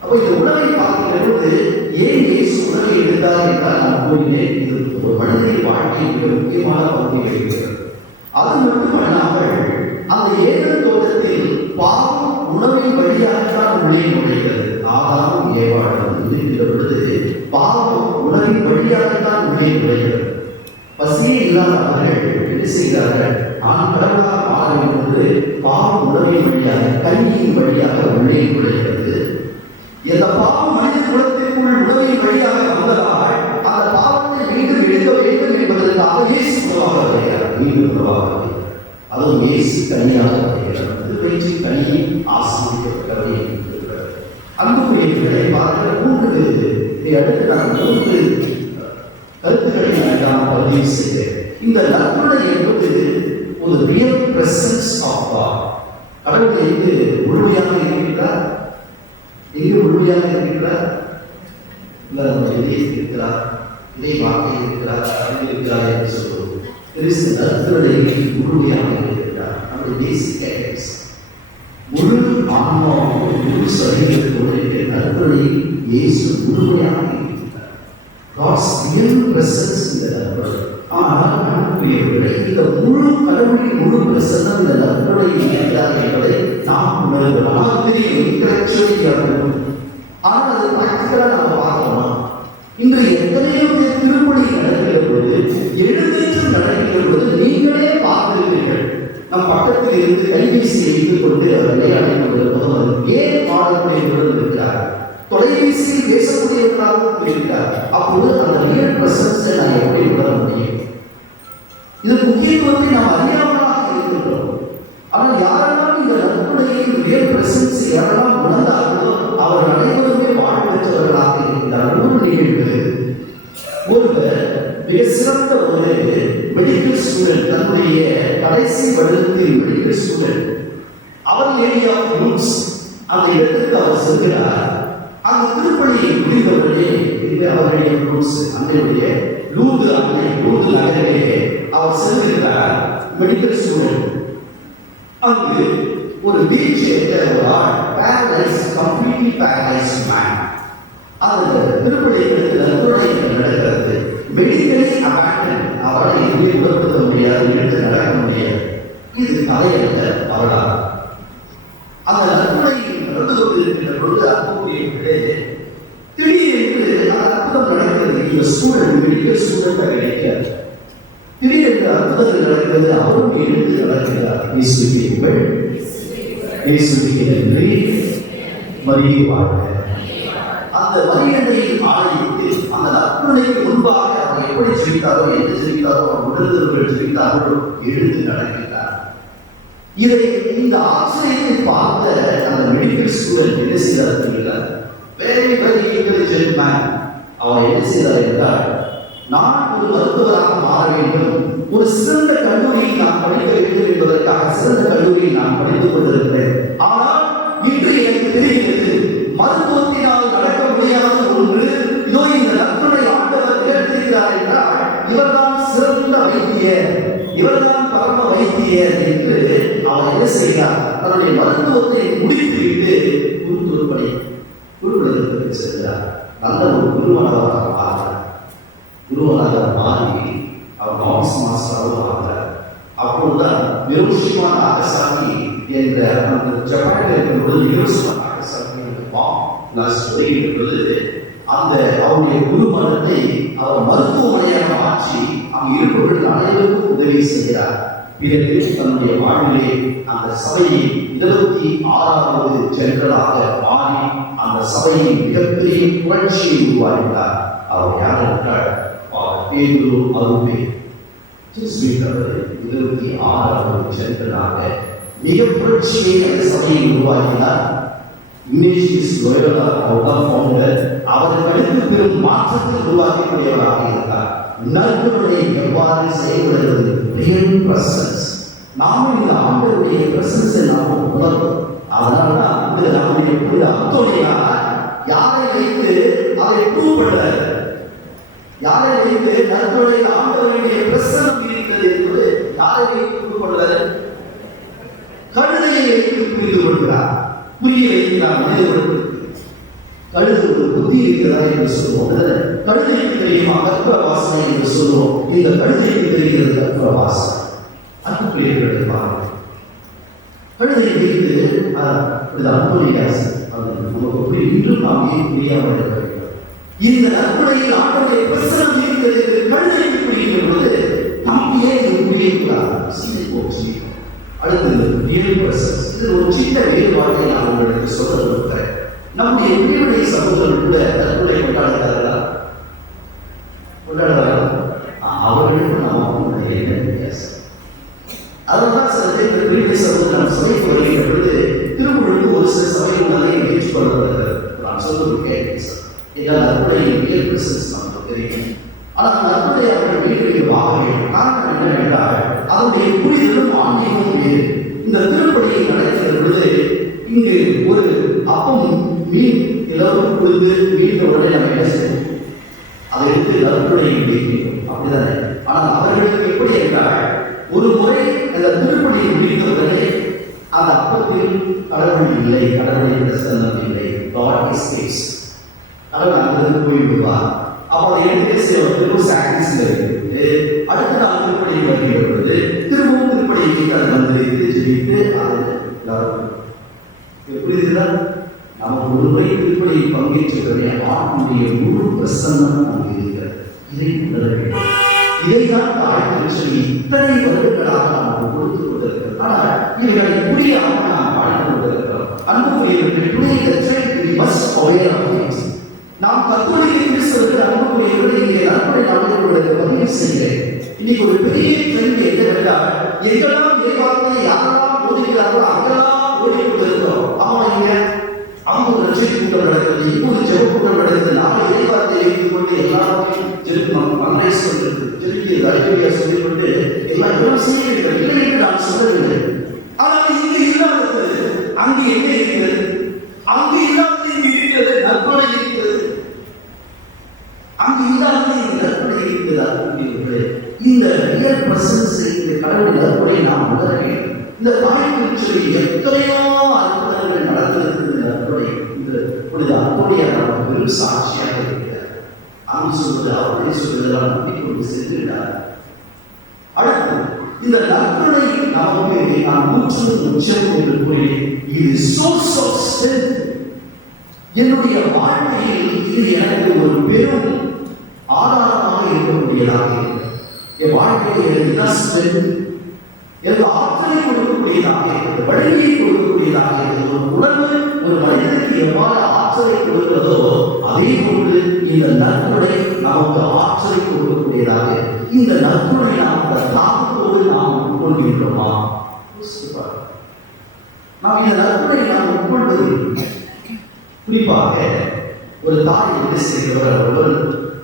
அப்போ இந்த உணவை பார்க்கிற போது ஏன் இயேசு உணவை எடுத்தார் என்றால், நான் கூறினேன், இது ஒரு மனிதனின் வாழ்க்கையில் மிக முக்கியமான பங்கு வகிக்கிறது. அது மட்டுமல்லாமல் அந்த ஏதேன் தோட்டத்தில் பாவம் உணவின் வழியாகத்தான் உள்ளே நுழைகிறது. ஆதாரம் ஏவாளும் இருக்கிற பொழுது பாவம் உணவின் வழியாகத்தான் உள்ளே நுழைகிறது. பசியே இல்லாத அவர்கள் என்ன செய்கிறார்கள்? நான் கடவுளாக மாற வேண்டும் என்று பாவம் உணவின் வழியாக, கல்வியின் வழியாக உள்ளே நுழைகிறது. இந்த பாவம் மனித குலத்திற்குள் உணவின் வழியாக வந்ததால் அந்த பாவத்தை மீண்டும் எடுக்க வேண்டும் என்பதற்காக இயேசு உணவாக வருகிறார். மீண்டும் உணவாக வருகிறார். அதுவும் இயேசு தனியாக வருகிறார். திருப்பயிற்சி தனியை ஆசிரியப்பட்டவை இருக்கிறது. அன்புக்குரியவர்களை பார்க்கிற அடுத்து நான் 3 கருத்துக்களை நான் பதிவு செய்தேன். இந்த நற்கருணை என்பது ஒரு ரியல் பிரசன்ஸ் ஆஃப் காட். கடவுள் எங்கு முழுமையாக இருக்கிறார்? எங்கு முழுமையாக இருக்கிறார்? இருக்கிறார், இதை வார்த்தை இருக்கிறார், அறிவு இருக்கிறார் என்று சொல்லுவோம். நற்கருணை முழுமையாக இருக்கிறார். நம்முடைய பேசிக் ஐட்டம்ஸ் முழு ஆன்மாவோடு முழு சரீரத்தோடு நற்கருணை இயேசு முழுமையாக இருக்கிறார். God's real presence in the நற்கருணை. ஆனால் அன்புக்குரியவர்களே, இந்த முழு கடவுளின் முழு பிரசன்னம் இந்த நற்கருணையில் இருக்கிறார் என்பதை நாம் உணர்கிறோம். ஆனால் தெரியும், ஆனால் அது பிராக்டிகலா நாம் பார்க்கணும். இன்று எத்தனையோ பேர் திருப்பலி நடக்கிற பொழுது, எழுந்தேற்றம் நடக்கிற பொழுது நீங்களே பார்த்திருப்பீர்கள். நம் பக்கத்தில் இருந்து கைபேசியை வைத்துக் கொண்டு அவர் விளையாடி கொண்டிருப்பதும் ஏன் பாடக்கூடியவர்கள் இருக்கிறார், தொலைபேசியில் பேசக்கூடியவர்களாகவும் இருக்கிறார். அப்போது அந்த ரியல் பிரசன்ஸை நான் எப்படி உணர முடியும்? இது முக்கியத்துவத்தை நாம் அறியாமலாக இருக்கின்றோம். ஆனால் யாரெல்லாம் இந்த நற்கருணையின் ரியல் பிரசன்ஸ் யாரெல்லாம் உணர்ந்தார்களோ அவர் அனைவருமே வாழ்வு பெற்றவர்களாக இருக்கிறார்கள். ஒரு நிகழ்வு, ஒருவர் மிக சிறந்த ஒரு மெடிக்கல் ஸ்டூடெண்ட், தன்னுடைய கடைசி வருடத்தில் மெடிக்கல் ஸ்டூடெண்ட், அவர் ஏரியா ஆஃப் ரூட்ஸ் அந்த இடத்துக்கு அவர் செல்கிறார். அந்த திருப்பலியை முடிந்தவர்களே அவருடைய ரூட்ஸ் அன்றைய லூர்து அன்னை லூர்து நகரிலே அவர் செல்கிறார். மெடிக்கல் ஸ்டூடெண்ட் அங்கு ஒரு பீச் ஒரு ஆள் பேரலைஸ், கம்ப்ளீட்லி பேரலைஸ் மேன். அந்த திருப்பலிகளுக்கு நற்கருணை நடக்கிறது. மெடிக்கலி அபேண்டன், அவரை எங்கே உணர்த்த முடியாது, எடுத்து நடக்க முடியாது. இது தலையெழுத்த வரலாறு. அந்த நற்கருணையில் நடந்து கொண்டிருக்கின்ற பொழுது அன்புக்குரியவர்களே, திடீரென்று அந்த அற்புதம் நடக்கிறது. இந்த ஸ்டூடெண்ட் மெடிக்கல் ஸ்டூடெண்ட் கிடைக்காது. இயேசுவே புகழ், இயேசுவே நன்றி, மரியே வாழ்க. அந்த மரியன்னையின் ஆலயத்தில் அந்த நற்கருணைக்கு முன்பாக அவர் எப்படி ஜெபித்தாரோ, என்ன ஜெபித்தாரோ, அவர் உடல்கள் ஜெபித்தாரோ எழுந்து நடக்கிறார். இதை இந்த ஆச்சரியத்தை பார்த்த அந்த மெடிக்கல் ஸ்டூடெண்ட் என்ன செய்தார்? Very very intelligent man. அவர் என்ன செய்தார் என்றால், நான் ஒரு மருத்துவராக மாற வேண்டும், ஒரு சிறந்த கல்லூரியில் நான் படிக்க வேண்டும் என்பதற்காக சிறந்த கல்லூரியில் நான் படித்துக் கொண்டிருக்கிறேன். ஆனால் இன்று எனக்கு தெரிகிறது, மருத்துவத்தினால் நடக்க முடியாத ஒன்று இதோ இந்த நற்கருணை ஆண்டவர் தேர்ந்தெடுக்கிறார் என்றால் இவர்தான் சிறந்த வைத்தியர், இவர்தான் பரம வைத்தியர் என்று அவர் என்ன செய்கிறார்? தன்னுடைய மருத்துவத்தை முடித்துவிட்டு குருகுலத்திற்கு செல்கிறார். நல்ல ஒரு குருவானவராக மாறுகிறார். குருவாக மாறி அவர் ஆஃபீஸ் மாஸ்டராகவும் ஆகிறார். அப்போதுதான் ஹிரோஷிமா நாகசாகி என்ற அந்த ஜப்பானில் இருக்கும்போது ஹிரோஷிமா நாகசாகி என்பது அந்த அவருடைய குருமணத்தை அவர் மருத்துவமனையாக மாற்றி அங்கு இருப்பவர்கள் அனைவருக்கும் உதவி செய்கிறார். பிறகு தன்னுடைய வாழ்விலே அந்த சபையை 26வது ஜெனரலாக மாறி அந்த சபையின் மிகப்பெரிய புரட்சியை உருவாக்கினார். அவர் யார் என்றால் பேதுரு அருமே. 26வது ஜெனரலாக மிக புரட்சியை அந்த சபையை உருவாக்கினார். இக்னேஷியஸ் லோயோலா அவர்தான் ஃபவுண்டர். அவருக்கு அடுத்து பெரும் மாற்றத்தை உருவாக்கக்கூடியவராக இருந்தார். நற்கருணை எவ்வாறு செயல்படுவது? Real presence. நாமும் இந்த ஆண்டவருடைய பிரசன்ஸை நாம் உணர்வோம். அதனால்தான் இந்த நம்முடைய புனித அந்தோனியார் யாரை வைத்து அதை ப்ரூவ் பண்றார்? யாரை வைத்து நற்கருணை ஆண்டவருடைய பிரசன்னம் இருக்கிறது என்பது யாரை வைத்து ப்ரூவ் பண்றார்? கழுதையை வைத்து புரிந்து கொள்கிறார். புரிய வைக்கிறார். மனிதர்களுக்கு கழுது ஒரு புத்தி இருக்கிறதா என்று சொல்லுவோம். கழுதைக்கு தெரியுமா கற்ப வாசனை என்று சொல்லுவோம். இந்த கழுதைக்கு தெரிகிறது கற்ப வாசனை. அன்புக்குரியவர்களை பாருங்கள். கழுதை வைத்து நமக்கு இன்றும் நாம் ஏன் புரியாமல் இருக்கிறோம்? இந்த நற்கருணையில் ஆண்டவருடைய பிரசனம் இருக்கிறது என்று கழுதைக்கு புரியும் பொழுது நாம் ஏன் புரியக்கூடாது? அடுத்தது ரியல் பிரசன்ஸ். இது ஒரு சின்ன வேறுபாட்டை நான் உங்களுக்கு சொல்ல விரும்புகிறேன். நம்முடைய பிரிவினை சமூகங்கள் கூட நற்கருணை கொண்டாடுகிறார்களா? அவர்களுக்கும் நமக்கும் என்ன வித்தியாசம்? அதனால்தான் சில பேர் பிரிவினை சமூகம் நம் சபைக்கு வருகின்ற பொழுது திருக்குறளுக்கு ஒரு சில சபை உணர்வை ஏற்றுக்கொள்ளப்படுகிறது. நான் சொல்வது கேட்க என்னால் நற்கருணையின் ரியல் பிரசன்ஸ் நமக்கு தெரியும். ஆனால் நற்கருணை அவர்கள் வீடுகளில் வாங்க வேண்டும். காரணம் என்னவென்றால் அதனுடைய புரிதலும் ஆன்மீகமும் வேறு. இந்த திருப்பணியை நடக்கிற பொழுது இங்கு ஒரு அப்பம் மீன் எல்லோரும் கொடுத்து மீண்ட உடனே நம்ம என்ன செய்வோம்? அதை எடுத்து நற்கருணையில் வைக்கிறோம். அப்படிதானே? ஆனால் அவர்களுக்கு எப்படி என்றால் ஒரு முறை அந்த திருப்பணியை முடிந்த உடனே அந்த அப்பத்தில் கடவுள் இல்லை, கடவுளின் பிரசன்னம் இல்லை. God is space. கடவுள் அங்கிருந்து போய்விடுவார். அப்போ அதை எடுத்து திரும்ப சாக்ரிஃபைஸ் இருக்கு. அடுத்த நாள் திருப்பணி வருகிற பொழுது திரும்பவும் திருப்பணிக்கு அதை வந்து ஜெபித்து புரியுதுதான்? நம்ம ஒரு முறை திருப்பணியை பங்கேற்றவர்களே ஆத்மீக முழு பிரசன்னம் அங்கு இருக்கிறது. இதை உணர வேண்டும். இதைதான் தாழ்த்து சொல்லி இத்தனை வருடங்களாக நாம் கொடுத்து கொண்டிருக்கிறோம். ஆனால் இவர்களை புரியாமல் நாம் வாழ்ந்து கொண்டிருக்கிறோம். அன்புக்குரியவர்கள் நாம் கத்தோலிக்க கிறிஸ்தவர்கள் அன்புக்குரியவர்கள் இங்கே நற்படை நாடுகளுடைய பதிவு செய்கிறேன். இன்னைக்கு ஒரு பெரிய ட்ரெண்ட் என்னவென்றால் எங்கெல்லாம் இறைவார்த்தை யாரெல்லாம் போதிக்கிறார்களோ அங்கெல்லாம் ஓடிக்கொண்டிருக்கிறோம். ஆமா, இங்க அவங்க ரட்சிப்பு கூட்டம் நடக்கிறது, இப்போது ஜெப கூட்டம் நடக்கிறது. நாங்கள் இறைவார்த்தை வைத்துக் கொண்டு எல்லாத்தையும் சொல்லிக் கொண்டு எல்லாம் செய்ய வேண்டும். இல்லை என்று நான் சொல்லவில்லை. ஆனால் இங்கு இல்லாதது அங்கு என்ன இருக்கிறது? அங்கு இல்லாதது இங்கு இருக்கிறது. நற்படை இருக்கிறது. அங்கு இல்லாதது இங்கு நற்படை இருக்கிறது. இந்த ரியல் பிரசன்ஸ் இந்த கடவுள் நற்படை நாம் உணர வேண்டும். இந்த தாய்க்கு சொல்லி எத்தனையோ அற்புதங்கள் நடந்திருக்கிறது. நற்படை இந்த புனித அன்புடையார் நமக்கு பெரும் சாட்சியாக இருக்கிறார். அங்கு சொல்வது அவரே சொல்வதெல்லாம் நம்பிக்கொண்டு சென்றுவிட்டார். அடுத்து இந்த நற்படை நமக்கு நான் உச்சம் என்று கூறி இது சோர்ஸ் ஆஃப் ஸ்ட்ரென்த். என்னுடைய வாழ்க்கையில் இது எனக்கு ஒரு பெரும் ஆதாரமாக இருக்கக்கூடியதாக இருக்கிறது. என் வாழ்க்கையில் எனக்கு ஸ்ட்ரென்த், எனக்கு ஆற்றலை கொடுக்கக்கூடிய உட்கொள்வது. குறிப்பாக ஒரு தாய் என்ன செய்கிறவர், ஒருவன்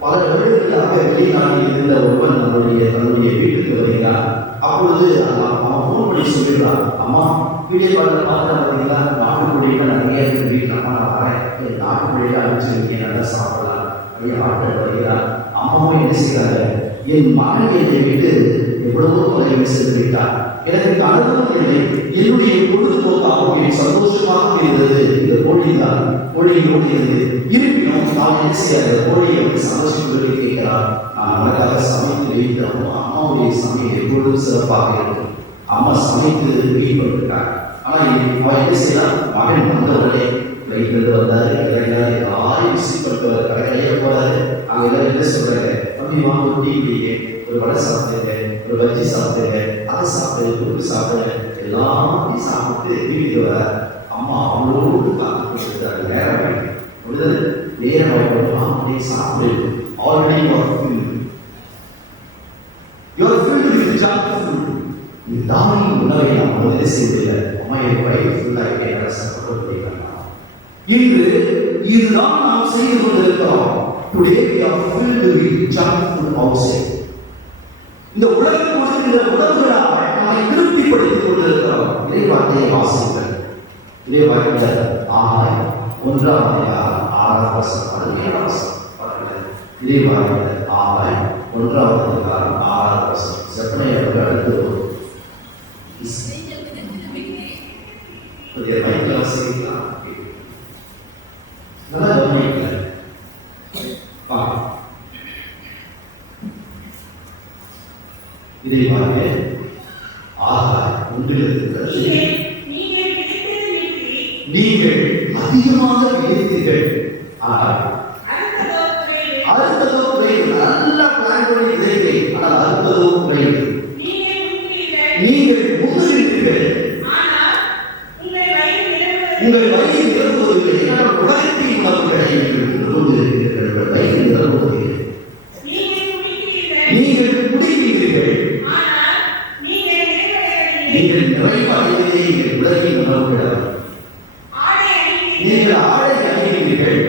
பல வருடங்களாக வெளிநாட்டில் இருந்த ஒருவன் தன்னுடைய வீட்டுக்கு வருகிறார். அப்பொழுது அவன் ஃபோன் பண்ணி சொல்லிடுறான், அம்மா வீடியோ காலில் பார்த்து பார்த்தீங்களா, நாட்டுக்கோழிகள் நிறைய இருக்கு வீட்டில், அம்மா நான் வரேன், நாட்டுக்கோழிகள் அனுப்பிச்சிருக்கேன், நல்லா சாப்பிடலாம் அப்படின்னு ஆட்கள் வருகிறார். அம்மாவும் என்ன செய்கிறாங்க, என் மகன் என்னை விட்டு எவ்வளவோ தொலைவை சென்று விட்டார், எனக்கு அனுபவம் இல்லை, என்னுடைய பொழுதுபோக்காகவும் என் சந்தோஷமாக இருந்தது இந்த கோழிதான், கோழிகளோடு இருந்தது. இருப்பினும் நான் என்ன செய்யாத கோழியை வந்து சந்தோஷம் கேட்கிறார், நான் உனக்காக சமைத்து வைத்து அம்மாவுடைய சமையல் எப்பொழுதும் சிறப்பாக இருக்கும், அம்மா சமைத்து வீட்டுருக்காங்க. ஆனால் அவன் என்ன செய்யலாம், மகன் வந்தவர்களே வீட்டிலிருந்து வந்தாரு, இறங்காரு, எல்லாரையும் விசிப்பட்டு கடையிலேயே போறாரு. அங்கே எல்லாரும் என்ன சொல்றாங்க, அப்படி வாங்க டீ குடிங்க, ஒரு வடை சாப்பிடுங்க, ஒரு பஜ்ஜி சாப்பிடுங்க, அதை சாப்பிடு, குறுக்கு சாப்பிடுங்க, எல்லாத்தையும் சாப்பிட்டு வீட்டுக்கு வர அம்மா அவங்களோடு காத்து கொடுத்துருக்காரு. நேரம் ஆகிட்டு நேரம் ஆகிட்டு சாப்பிடு, ஆல்ரெடி தானி உணவை நாம் முதலே செய்வதில்லை. அம்மா என் வயிறு ஃபுல்லாக என்னால் சாப்பிட்டு இன்று இதுதான் நாம் செய்து கொண்டிருக்கிறோம். Today we are filled with junk food outside. இந்த உலகம் கொடுக்கிற உணவுகளாக நம்மை திருப்திப்படுத்திக் கொண்டிருக்கிறோம். இறைவார்த்தையை வாசிங்கள். இறைவார்த்தையில் ஆகாயம் 1ஆம் அதிகாரம் 6ஆம் வசனம் 7ஆம் வசனம். இறைவார்த்தையில் ஆகாயம் 1ஆம் அதிகாரம் 6ஆம் வசனம். செப்பனை அவர்கள் அடுத்து மைக்கில் வாசிக்கலாம். நல்லா கவனிக்கல இதை பாருங்க. உங்களுக்கு நீங்கள் அதிகமாக விதைத்தீர்கள், ஆனால் அடுத்ததோ குறைவு. நல்லா பிளான் பண்ணி விதைத்தீர்கள், ஆனால் அடுத்ததோ குறைவு. நீங்கள் முன்னுகிறீர்கள், உங்கள் வயிறு நிரம்புவதில்லை. உலகத்தின் உணவுகளை நீங்கள் கொண்டிருக்கிறீர்கள், வயிறு நிரம்புவதில்லை. நீங்கள் குடிக்கிறீர்கள், நீங்கள் நிறைவடைவதே உலகின் உணவுகள். நீங்கள் ஆடை அணிகிறீர்கள்,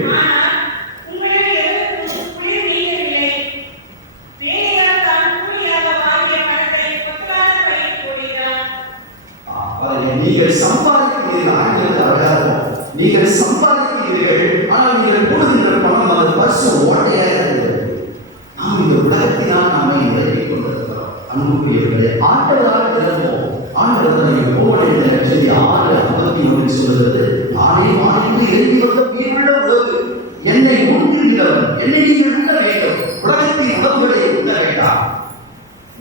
நீங்கள் சம்பாதிக்கிறீர்கள். ஆண்களுக்கு அழகாகும், நீங்கள் சம்பாதிக்கிறீர்கள், ஆனால் நீங்கள் கொடுக்கின்ற பணம் அது பர்சு ஓட்டையாக இருக்கிறது. நாம் இந்த உலகத்தினால் நாம நிலையை கொண்டிருக்கிறோம். அன்புக்குரியவர்களே, ஆண்டவரால் நிலப்போம். ஆண்டவரை போவடைந்த 6:51 சொல்லுகிறது, நானே வானின்று இறங்கி வந்த மீனுள்ள உணவு, என்னை உண்கிறவன் என்னை நீங்கள் உண்ண வேண்டும். உலகத்தின் உணவுகளை உண்ண வேண்டாம்,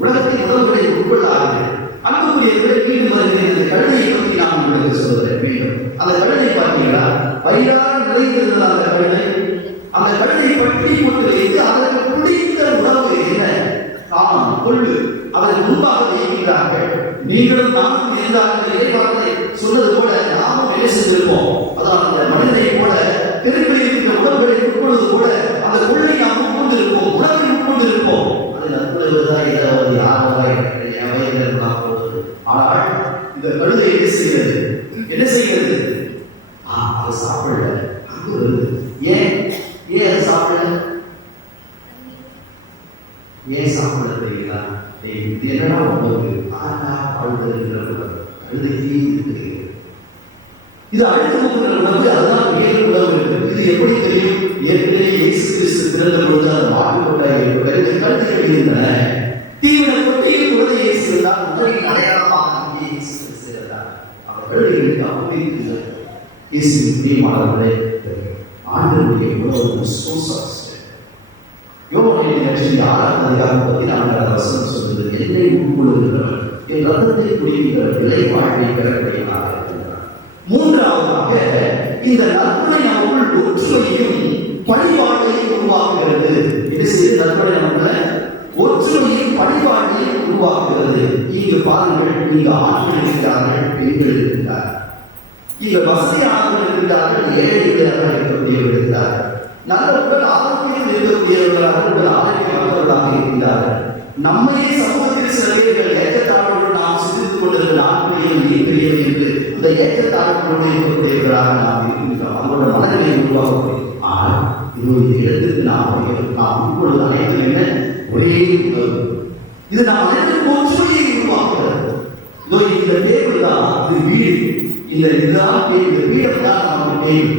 உலகத்தின் உணவுகளை உட்கொள்ளார்கள். அன்புக்குரியவர்களே, மீண்டும் வருகிறது கழுதை பற்றி நாம் உங்களுக்கு சொல்லுகிறேன். மீண்டும் அந்த கழுதை பார்த்தீங்களா, வயிறால் நிறைந்திருந்த அந்த கழுதை, அந்த கழுதை பட்டி போட்டு வைத்து அதற்கு பிடித்த உணவு என்ன, காமம், கொள்ளு, அதற்கு முன்பாக வைக்கிறார்கள். நீங்களும் நாமும் இருந்தார்கள் இறைவார்த்தை சொன்னது போல நாமும் வேலை செய்திருப்போம். அதான் அந்த மனிதனை போல தெருக்களில் இருக்கிற உணவுகளை உட்கொள்வது போல அந்த கொள்ளை நாம் உட்கொண்டிருப்போம், உணவை உட்கொண்டிருப்போம். அதில் அற்புதவதாக ஏதாவது யாராவது ஆனால் இந்த கழுதை என்ன செய்கிறது, என்ன செய்கிறது, அதை சாப்பிடல. ஏன் அதை சாப்பிடல, ஏன் சாப்பிட தெரியுங்களா? என்னடா உணவு வாழ்வதற்கு கழுதைக்கு இருக்கிறது. இது அழுத்த போகிற உணவு, அதுதான் வேறு உணவு. இது எப்படி தெரியும்? ஏற்கனவே இயேசு கிறிஸ்து பிறந்த பொழுது அந்த மாட்டு கொட்டாய் கழுதைகள் இருந்தன. தீவிர கொட்டியில் கூட இயேசு தான் உணவின் அடையாளமாக அங்கே இயேசு கிறிஸ்து இருந்தார். அந்த கழுதைகளுக்கு அப்படி இயேசுவின் பிரியமானவர்களே, ஆண்டவருடைய உணவு சோசாஸ். யோவானின் நற்செய்தி 6ஆம் அதிகாரம் 14ஆம் வசனம் சொல்கிறது, என்னை உட்கொள்ளுகிறவன் என் ரத்தத்தை குடிக்கிற விலை வாழ்வை பெறக்கூடியவனாக இருக்கிறார். மூன்றாவதாக இந்த நற்பணை நமக்குள் ஒற்றுமையும் பழிவாழ்வையும் உருவாக்குகிறது. இது செய்து நற்பணை நமக்குள்ள ஒற்றுமையும் பழிவாழ்வையும் உருவாக்குகிறது. இங்கு பாருங்கள், இங்கு ஆண்கள் இருக்கிறார்கள், பெண்கள் இருக்கிறார்கள், இங்கு வசதியானவர்கள் இருக்கிறார்கள், ஏழைகளாக இருக்கக்கூடியவர்கள் இருக்கிறார்கள், நல்ல உடல் ஆரோக்கியம் இருக்கக்கூடியவர்களாக உடல் ஆரோக்கியமானவர்களாக இருக்கிறார்கள். நம்மையே சமூகத்தில் சில பேர்கள் ஏற்றத்தாழ்வோடு நாம் சிந்தித்துக் கொண்டிருந்த நான் பெரியவன் நீ பெரியவன் என்று இந்த ஏற்றத்தாழ்வோடு இருக்கக்கூடியவர்களாக நாம் இருக்கின்றோம். அவங்களோட மனநிலை உருவாகும். ஆனால் இந்த இடத்துக்கு நாம் உட்கொள்வது அனைத்தும் என்ன? ஒரே உணவு. இது நாம் அனைத்தும் ஒற்றுமையை உருவாக்குகிறது. இந்த டேபிள் தான் இது வீடு. இதுதான் டேபிள். வீடம் தான் நமக்கு டேபிள்.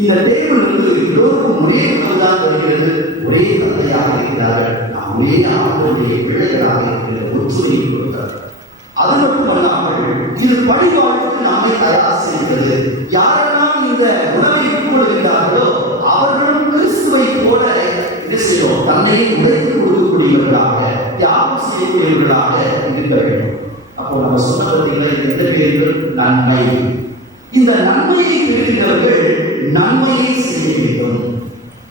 இந்த டேபிள் எல்லோருக்கும் ஒரே உணவு தான் வருகிறது. ஒரே தந்தையாக இருக்கிறார்கள். நாம் ஒரே ஆண்டவருடைய பிள்ளைகளாக இருக்கிற ஒற்றுமையை கொடுத்தார். அது மட்டுமல்லாமல் இது பழிவாழ்வுக்கு நாமே தயார் செய்கிறது. யாரெல்லாம் இந்த உணவை உட்கொள்கிறார்களோ அவர்களும் கிறிஸ்துவை போல தன்னை உடைத்து கொடுக்கக்கூடியவர்களாக தியாகம் செய்யக்கூடியவர்களாக இருக்க வேண்டும். அப்போ நம்ம சொன்ன பார்த்தீங்கன்னா எந்த பேர்கள்? நன்மை. இந்த நன்மையை பெறுகிறவர்கள் நன்மையை செய்ய வேண்டும்.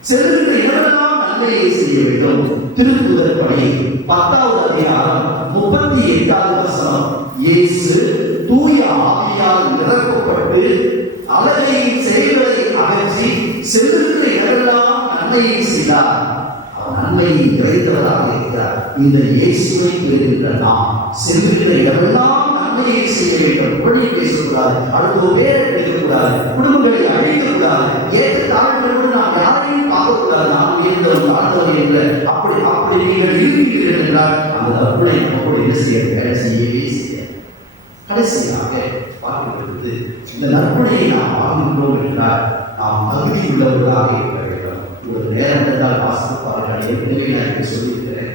செல்கின்ற இடமெல்லாம் நன்மையை செய்ய வேண்டும். திருத்துதர் பணி 10வது அதிகாரம் 38வது வசனம். இயேசு தூய ஆவியால் நிரப்பப்பட்டு அழகையின் செயல்களை அகற்றி செல்கின்ற இடமெல்லாம் நன்மையை செய்தார். அவர் நன்மையை நிறைந்தவராக இருக்கிறார். இந்த இயேசுவை பெறுகின்ற நாம் செல்கின்ற இடமெல்லாம் நன்மையை செய்ய வேண்டும். வழி பேசக்கூடாது, அடுத்த பேரை பேசக்கூடாது, குடும்பங்களை அழிக்கக்கூடாது, ஏற்ற தாழ்வுகளோடு நாம் யாரையும் பார்க்கக்கூடாது. நாம் உயர்ந்தவர் தாழ்ந்தவர் என்ற அப்படி நீங்கள் இருக்கிறீர்கள் என்றால் அந்த தற்கொலை நம்மோடு என்ன செய்ய செய்யவே செய்ய கடைசியாக பார்க்கிறது. இந்த நற்பனையை நாம் வாழ்கின்றோம் என்றால் நாம் தகுதி உள்ளவர்களாக இருக்க வேண்டும். ஒரு நேரம் என்றால் வாசிப்பார்கள். ஏற்கனவே நான் சொல்லியிருக்கிறேன்.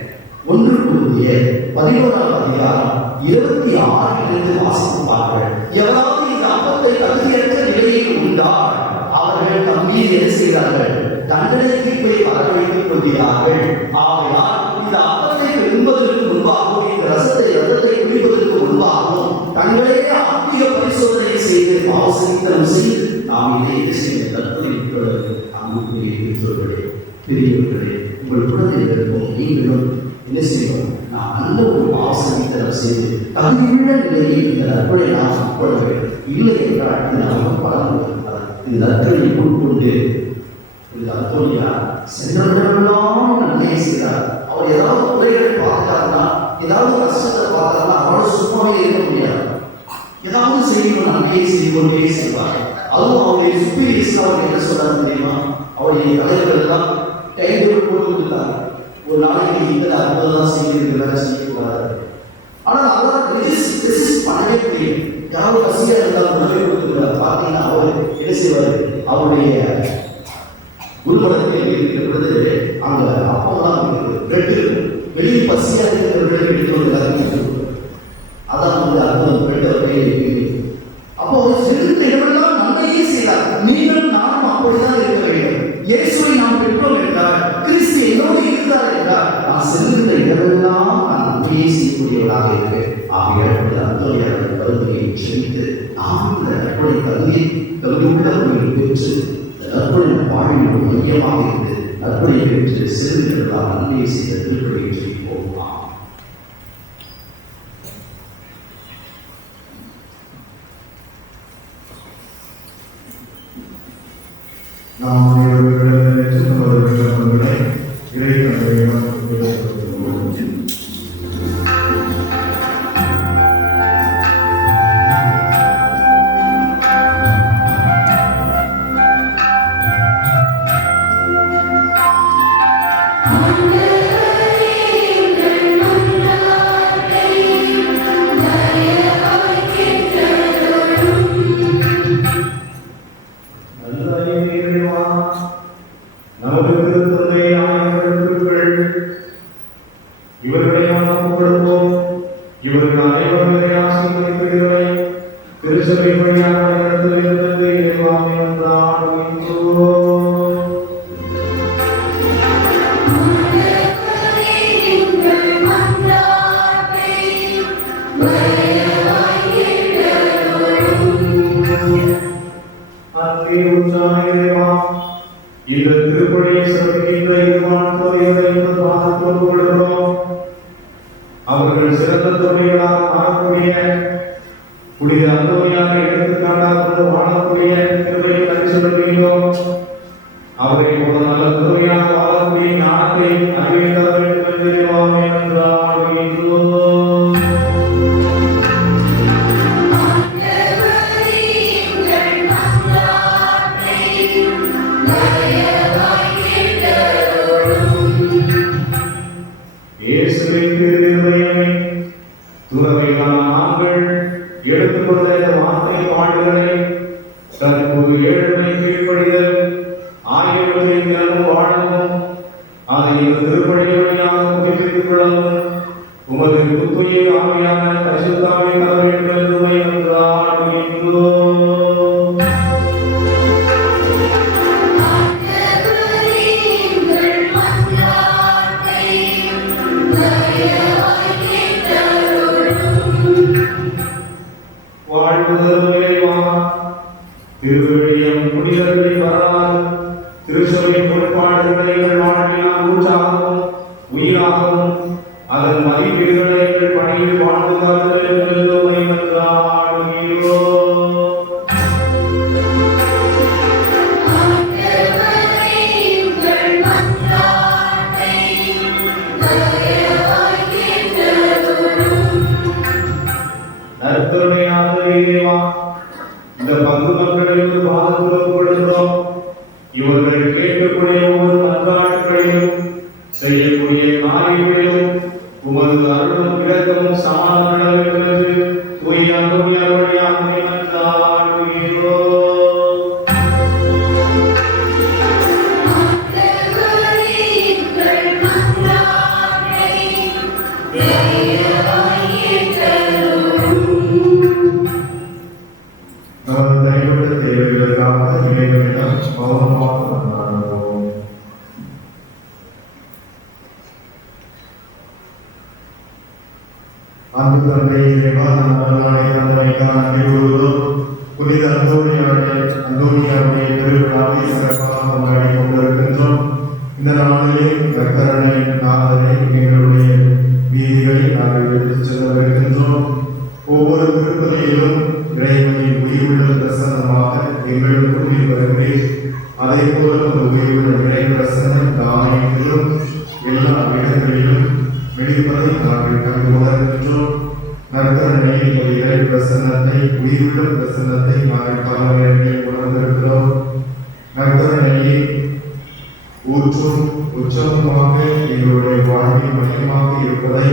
1 கொரிந்தியர் 11வது அதிகாரம் 26 வாசிப்பார்கள். எவராவது இந்த அப்பத்தை தகுதியற்ற நிலையில் உண்டால் அவர்கள் தம் மீது என்ன செய்கிறார்கள்? தண்டனை தீர்ப்பை வர வைத்துக் கொள்கிறார்கள். ஆகையால் இந்த அப்பத்தை உண்பதற்கு முன்பாகவும் இந்த ரத்தத்தை குடிப்பதற்கு முன்பாகவும் தங்களே ஆத்மீக பரிசோதனை செய்து பாவசனித்தனம் செய்து நாம் இதை செய்ய கற்பனை அன்புக்குரிய பெற்றோர்களே, பெரியவர்களே, உங்கள் குழந்தைகளுக்கும் நீங்களும் என்ன செய்வோம்? நாம் நல்ல ஒரு பாவசனித்தனம் செய்து தகுதியுள்ள நிலையில் இந்த நற்பனை நாம் உட்கொள்ள வேண்டும். இல்லை என்றால் இது நமக்கு பலன் இந்த நற்பனை உட்கொண்டு சென்றவர்களெல்லாம் நன்மையை செய்கிறார். அவர் ஏதாவது குறைகளை பார்த்தார்னா, ஏதாவது கஷ்டத்தை பார்த்தார்னா அவரோட சும்மாவே இருக்க முடியாது. ஏதாவது செய்யணும், நன்மையை செய்யணும்னே செய்வார். அதுவும் அவருடைய சுப்பீரியர்ஸ் அவர் என்ன சொல்றாரு தெரியுமா? அவருடைய தலைவர்கள் எல்லாம் டைம் டேபிள் போட்டு கொடுத்தாங்க. ஒரு நாளைக்கு இந்த 60 தான் செய்யறது, வேலை செய்யக்கூடாது. ஆனால் அதெல்லாம் ரெசிஸ்ட் பண்ணவே முடியும். யாரும் பசியா இருந்தாலும் உணவை கொடுத்துருக்காரு. பார்த்தீங்கன்னா அவர் என்ன செய்வார்? அவருடைய குருமணத்தில் இருக்கிற பொழுது அங்க அப்பெல்லாம் பிரெட் வெளியே பசியாக இருக்கிறவர்களை எடுத்து வந்து அதான் அர்த்தம். பிரெட் கையில் அப்போ செலுத்த இடமெல்லாம் நன்மையே செய்தார். நீங்களும் நானும் அப்படிதான் இருக்க வேண்டும். இயேசுவை நாம் பெற்றோம் என்றால், கிறிஸ்து என்னோடு இருந்தார் என்றால், நான் செல்கின்ற இடமெல்லாம் நான் நன்மையே செய்யக்கூடியவர்களாக இருக்கு. ஆகிய அந்தோனியார் கருத்தையை செலுத்து நாம் இந்த நற்படை தகுதியுள்ளவர்கள் பெற்று நற்படை வாழ்வில் மையமாக இருந்து நற்படை பெற்று செல்கிறவர்களால் நன்மையை செய்த திருப்படியை செய்வோம். நாம் இந்த திருப்பணியை சிறப்பிக்கின்ற அவர்கள் சிறந்த தொழிலாக மாறக்கூடிய புனித அந்தோனியாக எடுத்துக்காட்டாக வாழக்கூடிய திருப்பணியை நன்றி சொல்லுகிறோம். அவரை ஒரு நல்ல துறையாக வாழக்கூடிய ஞானத்தை அறிவிக்க வேண்டும் என்று ஏழ்மை கீழ்ப்படிதல் ஆகியவற்றை தினமும் வாழவும் அதை நீங்கள் திருப்பழி வழியாக புதுப்பித்துக் கொள்ளவும் உமது புத்துய ஆவியான பரிசுத்தாவை தர வேண்டும் என்று மன்றாடுகின்றோம். திருவிழியம் புனிதர்களை வராது திருச்சபையின் பொறுப்பாளர்களை எங்கள் வாழ்வினால் ஊற்றாகவும் உயிராகவும் அதன் மதிப்பீடுகளை எங்கள் பணியில் வாழ்ந்துகாத்தல் என்று மன்றாடுகிறோம். இந்த பங்கு மக்களுக்கு பாதுகாப்பு கொடுக்கிறோம். இவர்கள் கேட்கக்கூடிய ஒவ்வொரு மன்றாட்டுகளையும் செய்யக்கூடிய காரியங்களிலும் உமது அருளும் இரக்கமும் சமாதானம் என்று தூய அந்தோனியார் வழியாக மன்றாடுகிறோம். அன்பு தந்தை இறைவா, நாளை தந்தைக்கான திருவுருவம் புனித அந்தோனியாருடைய திருவிழாவை சிறப்பாக கொண்டாடி கொண்டிருக்கின்றோம். இந்த நாளிலே கர்த்தரை நாளை எங்களுடைய வீதிகளில் நாங்கள் எடுத்துச் செல்லவிருக்கின்றோம். ஒவ்வொரு திருப்பதியிலும் இறைவனின் உயிருள்ள பிரசன்னமாக எங்களுக்கு உயிர் வருகிறேன். அதே போல உயிருள்ள இறை பிரசன்னம் தானியத்திலும் எல்லா இடங்களிலும் வெளிப்பதை நாங்கள் கண்டு உணர்கின்றோம். நற்கரணையில் ஒரு இறை பிரசன்னத்தை உயிருள்ள பிரசன்னத்தை நாங்கள் காண உணர்ந்திருக்கிறோம். நற்கரணையை ஊற்றும் உற்சவமாக எங்களுடைய வாழ்வில் மையமாக இருப்பதை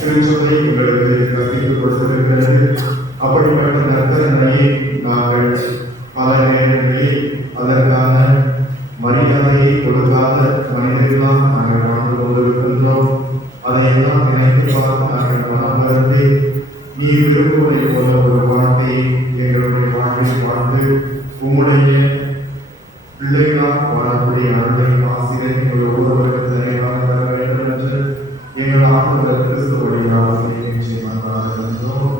திருச்சபை எங்களுக்கு கற்பித்துக் கொடுத்திருக்கிறது. அப்படிப்பட்ட நற்கரணையை நாங்கள் பல நேரங்களில் அதற்கான மரியாதையை கொடுக்காத மனிதர்களாக நாங்கள் வாழ்ந்து கொண்டிருக்கின்றோம். அதையெல்லாம் நினைத்து பார்த்து நாங்கள் மனமறந்து நீ விரும்புவதை போல ஒரு வார்த்தையை எங்களுடைய வாழ்வில் வாழ்ந்து உம்முடைய பிள்ளைகளாக வாழக்கூடிய அருளை ஆசிரியர் எங்கள் ஒவ்வொருவருக்கு நிறைவாக தர வேண்டும் என்று எங்கள் ஆண்டவர் கிறிஸ்து வழியாக நிச்சயமாக இருந்தோம்.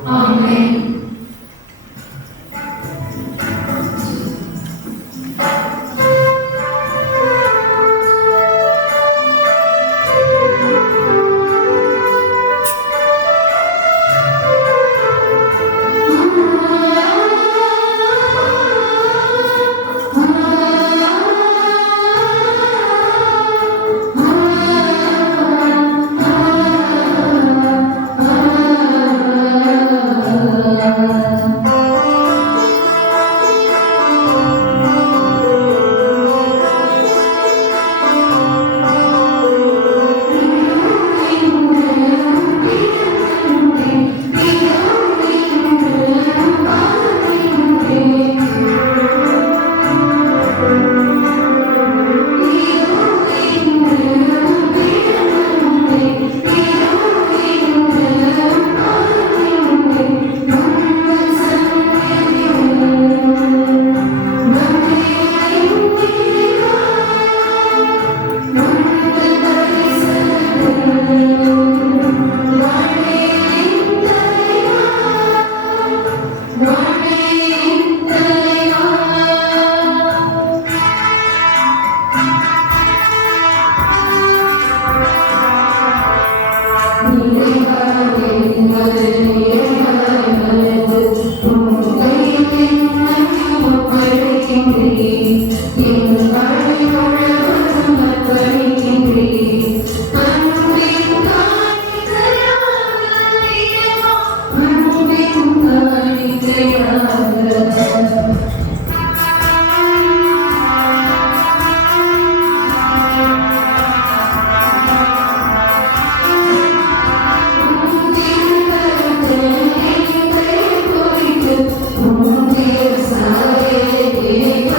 Thank you.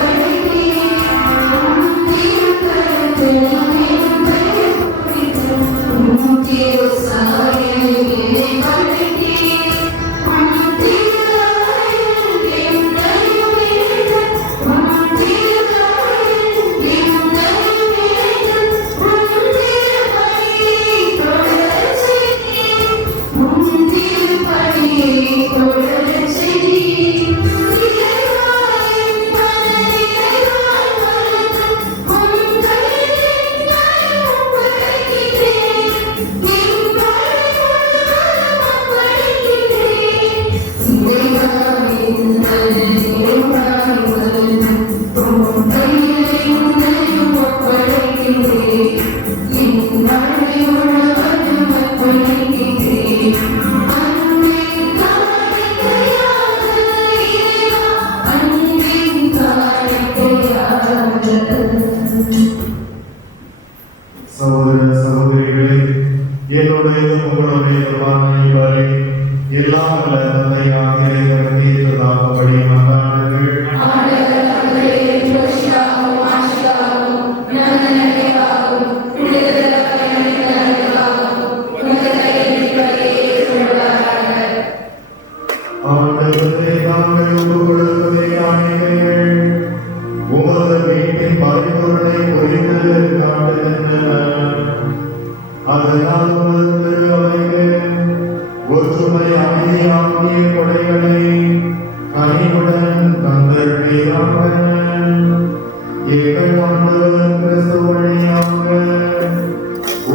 எங்கள் ஆண்டவர் கிறிஸ்து வழியாக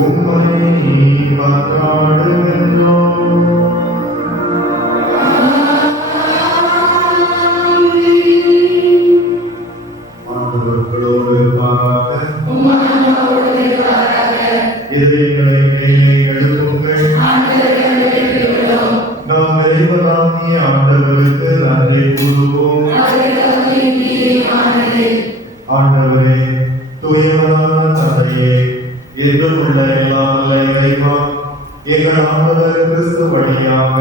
உம்மை மன்றாடுகின்றோம். ஆண்டவர்களோடு பாராட்ட இதயங்களை மேலே எழுப்புங்கள். நாம் இறைவனாகிய ஆண்டவருக்கு நன்றி கூறுவோம். ஆண்டவரே, தூயவனான தந்தையே, என்றும் உள்ள எல்லாம் வல்ல இறைவா, எங்கள் ஆண்டவர் கிறிஸ்து வழியாக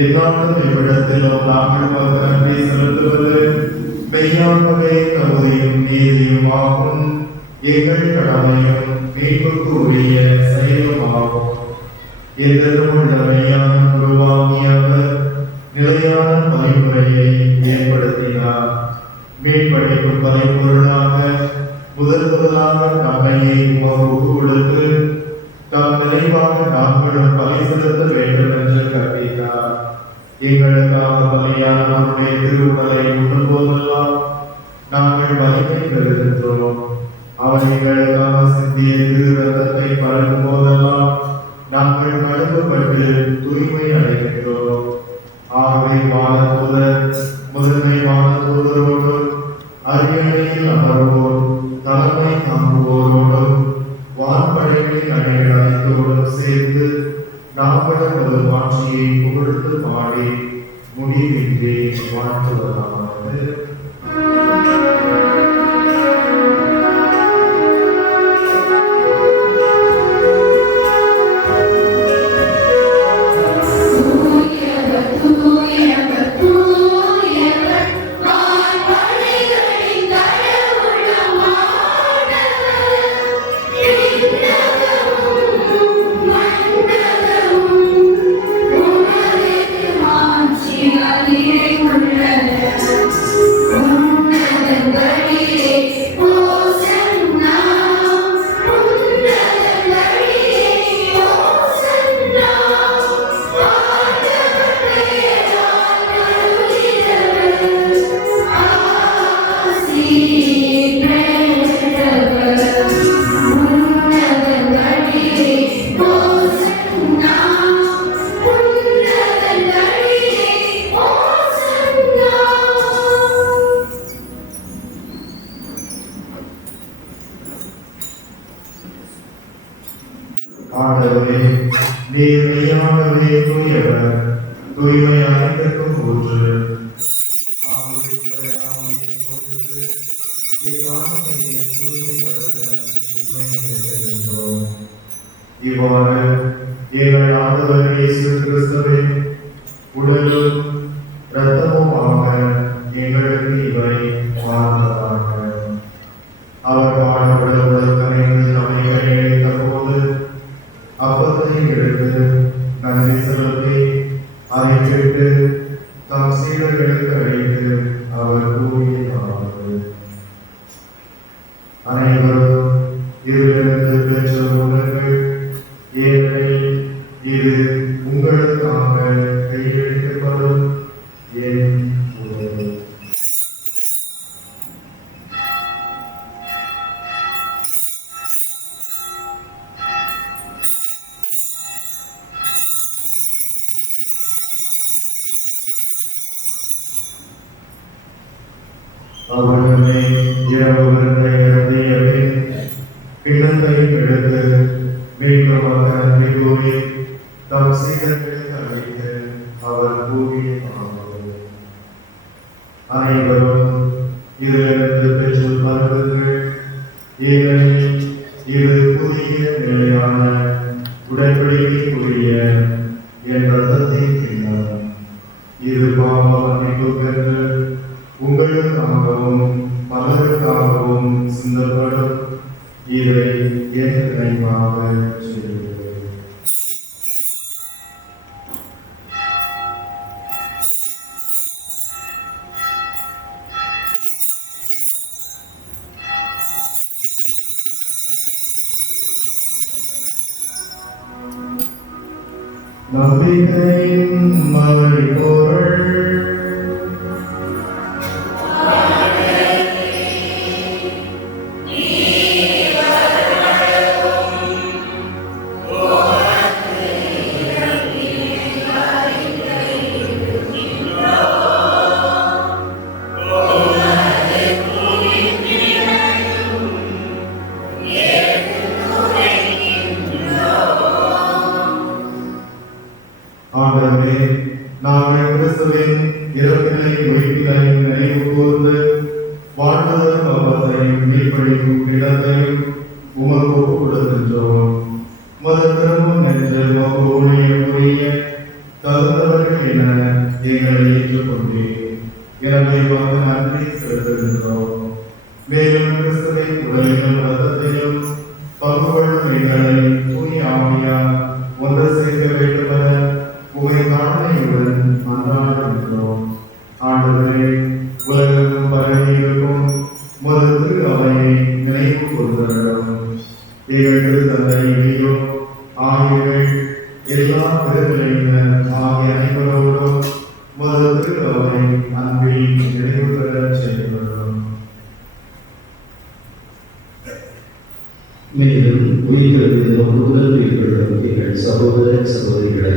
எந்நாளும் இவ்விடத்திலும் நாங்கள் உமக்கு நன்றி செலுத்துவது மெய்யாகவே தகுதியும் நீதியுமாகும். எங்கள் கடமையும் மீட்புக்கு உரிய செயலுமாகும். என்றும் உள்ள மெய்யான குருவாகியவர் நிலையான வழிமுறையை ஏற்படுத்தினார். மீன்படைப்பு பரிபொருளாக முதலாக தம்மையை உமக்கு கொடுத்து தாம் நிறைவாக நாங்களும் பலி செலுத்த வேண்டும் என்று கற்பித்தார். எங்களுக்காக பலியான நம்முடைய திருவுடலை உண்ணும் போதெல்லாம் நாங்கள் வலிமை பெறுகின்றோம். அவர் எங்களுக்காக சிந்திய திரு ரத்தத்தை பருகும் போதெல்லாம் நாங்கள் கழுவப்பட்டு தூய்மை அடைகின்றோம். ஆகவே வானதூதர் முதன்மை வானதூதரோடு அரியணையில் அமர்வோர் தலைமை தாங்குவோரோடும் வான்படைகளின் அணிகள் அனைத்தோடும் சேர்ந்து நாங்களும் ஒரு மாட்சியை புகழ்ந்து பாடி முடிவின்றி வாழ்த்துவதாவது. ஆண்டவரே, நீர் மெய்யாகவே தூயவர், தூய்மை அனைத்திற்கும் ஊற்று. ஆகவே உம்முடைய பொருட்டு இவ்வாழ்க்கையை தூய்மைப்படுத்த உம்மை வேண்டுகின்றோம். இவ்வாறு எங்கள் ஆண்டவர் இயேசு கிறிஸ்துவின் உடலும் இரத்தமுமாக எங்களுக்கு இவை வாழ்ந்ததாக. அவர் பாடுபடுவதற்கு கரைந்து நம்மை கையளித்த போது அப்பத்தை எடுத்து நன்றி செலுத்தி அதை கேட்டு தம் சீடர்களுக்கு அளித்து அவர் கூறியதாவது: அனைவரும் இதிலிருந்து பெற்று உண்ணுங்கள், ஏனெனில் இது உங்களுக்காக கையளிக்கப்படும் என் உடல். அவர்களை இரவு விருந்தை அருந்திய பின் கிண்ணத்தையும் எடுத்து மீண்டும் அவர் நன்றி கூறி தம் சீடர்களுக்கு அளித்து அவர் கூறியதாவது: அனைவரும் இதிலிருந்து பெற்று பருகுங்கள், ஏனெனில் இது புதிய நிலையான உடன்படிக்கைக்குரிய என் ரத்தத்தின் கிண்ணம். இது பாவ மன்னிப்புக்கென்று உங்களுக்காகவும் பலருக்காகவும் சிந்தப்படும். இதை என் நினைவாக செய்யுங்கள். நம்பிக்கையின் மறைபொருள் வாழ்வதற்கு அவத்தையும் மீட்பளிக்கும் இடத்தையும் உமக்கு ஒப்புக் கொடுக்கின்றோம். உமது திருமுன் நின்று உமக்கு ஊழியம் புரிய தகுந்தவர்கள் என எங்களை ஏற்றுக்கொண்டீர். எனவே உமக்கு நன்றி செலுத்துகின்றோம். மேலும் கிறிஸ்துவின் உடலிலும் இரத்தத்திலும் பங்கு கொள்ளும் எங்களை தூய ஆவியால் ஒன்று சேர்க்க வேண்டுமென உமை காண்மையுடன் மன்றாடுகின்றோம். ஆண்டவரே, உலகெங்கும் பரவி இருக்கும் உமது திரு அவையை நினைவு கூர்ந்தருளும். எங்கள் திருத்தந்தை இயோ ஆகியவர்கள் எல்லா திருநிலையினர் ஆகிய அனைவரோடும் உமது திரு அவை அன்பில் நினைவு பெறச் செய்துள்ளோம். மேலும் உயிர்களுக்கு உடல்கள் எங்கள் சகோதர சகோதரிகளை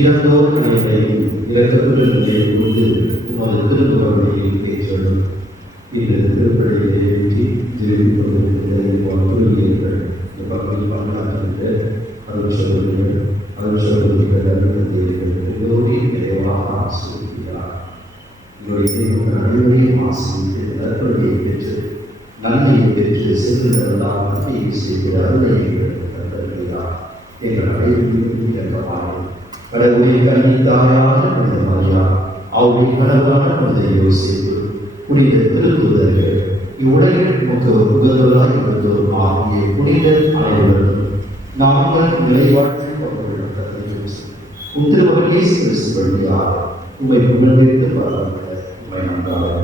இறந்தோர் அனைவரையும் இறக்கப்பட்டு கொண்டு உமது திருமுறையை ஏற்றலும். இந்த திருப்பதியை ஒட்டி திருப்பதிகள் பகுதியில் பாடாகின்ற அருள்சோதர்கள் எல்லோரை நிறைவாக ஆசிரியார். எங்களுடைய அனைவரையும் ஆசிரியர் நற்பதியை பெற்று நன்மையை பெற்று செல்லுகிறவர்களாக மத்தியை செய்கிற அருளை தருகிறார். எங்கள் அனைவரும் இறக்கமாக கடவுளை கண்ணித்தாயான புனித மரியா, அவருடைய கணவரான புனித யோசேப்பு, புனித திருத்தூதர்கள், இவ்வுலகில் புகழ்வராய் இருந்தோர் ஆகிய புனித அனைவரும் நாங்கள் நிலைவாழ்வில் உத்திரவர்கள் இயேசு கிறிஸ்து வழியாக உம்மை புகழ்ந்து பாராட்ட உம்மை நன்றாக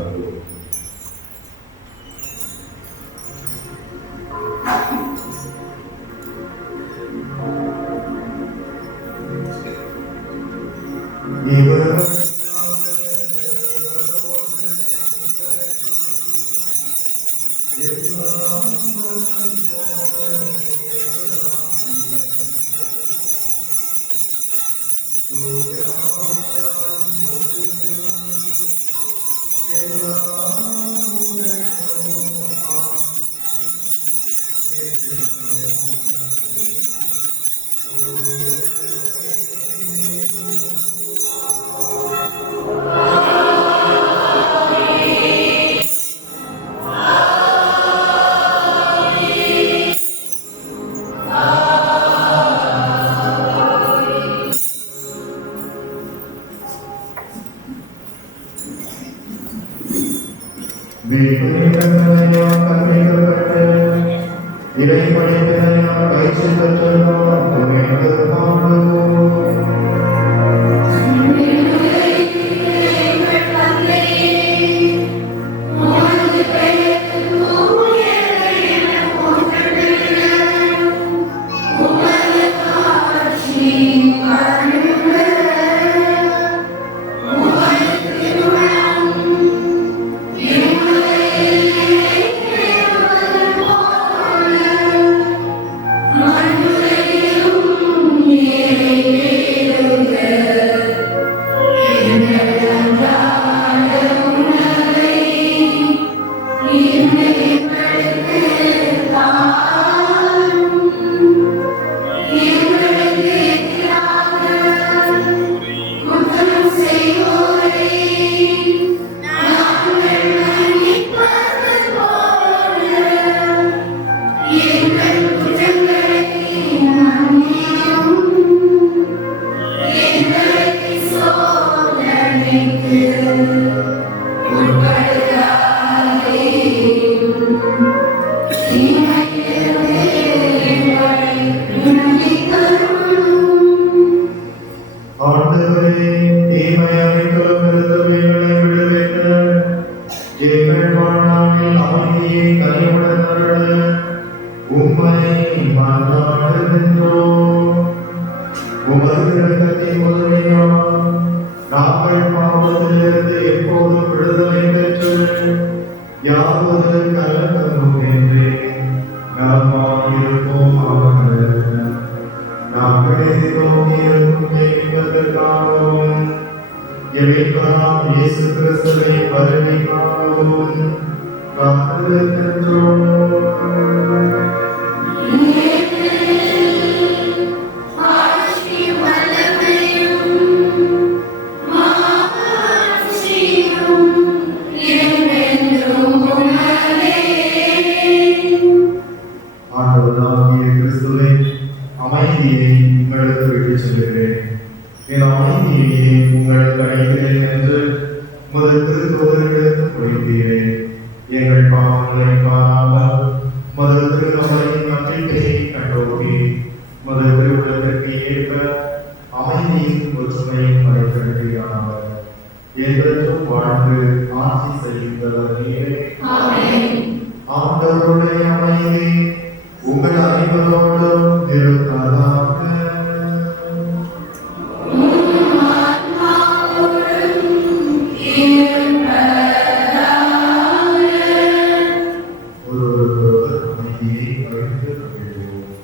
என்றென்றும் எங்கள் பாவங்களை பாராமல் மது திருநபரின் நம்பிக்கையை கண்டோமே மது திருவுலகிற்கு ஏற்ப அமைதியின் ஒற்றுமையும் மறைக்கட்டியானவர் என்றும் வாழ்ந்து ஆட்சி செய்கின்றவர் நீரே. ஆண்டவருடைய அமைதி உங்கள் அனைவரோடும் இருப்பதாக. ஒருவருக்கொருவர் அமைதியை பகிர்ந்து கொள்வோம்.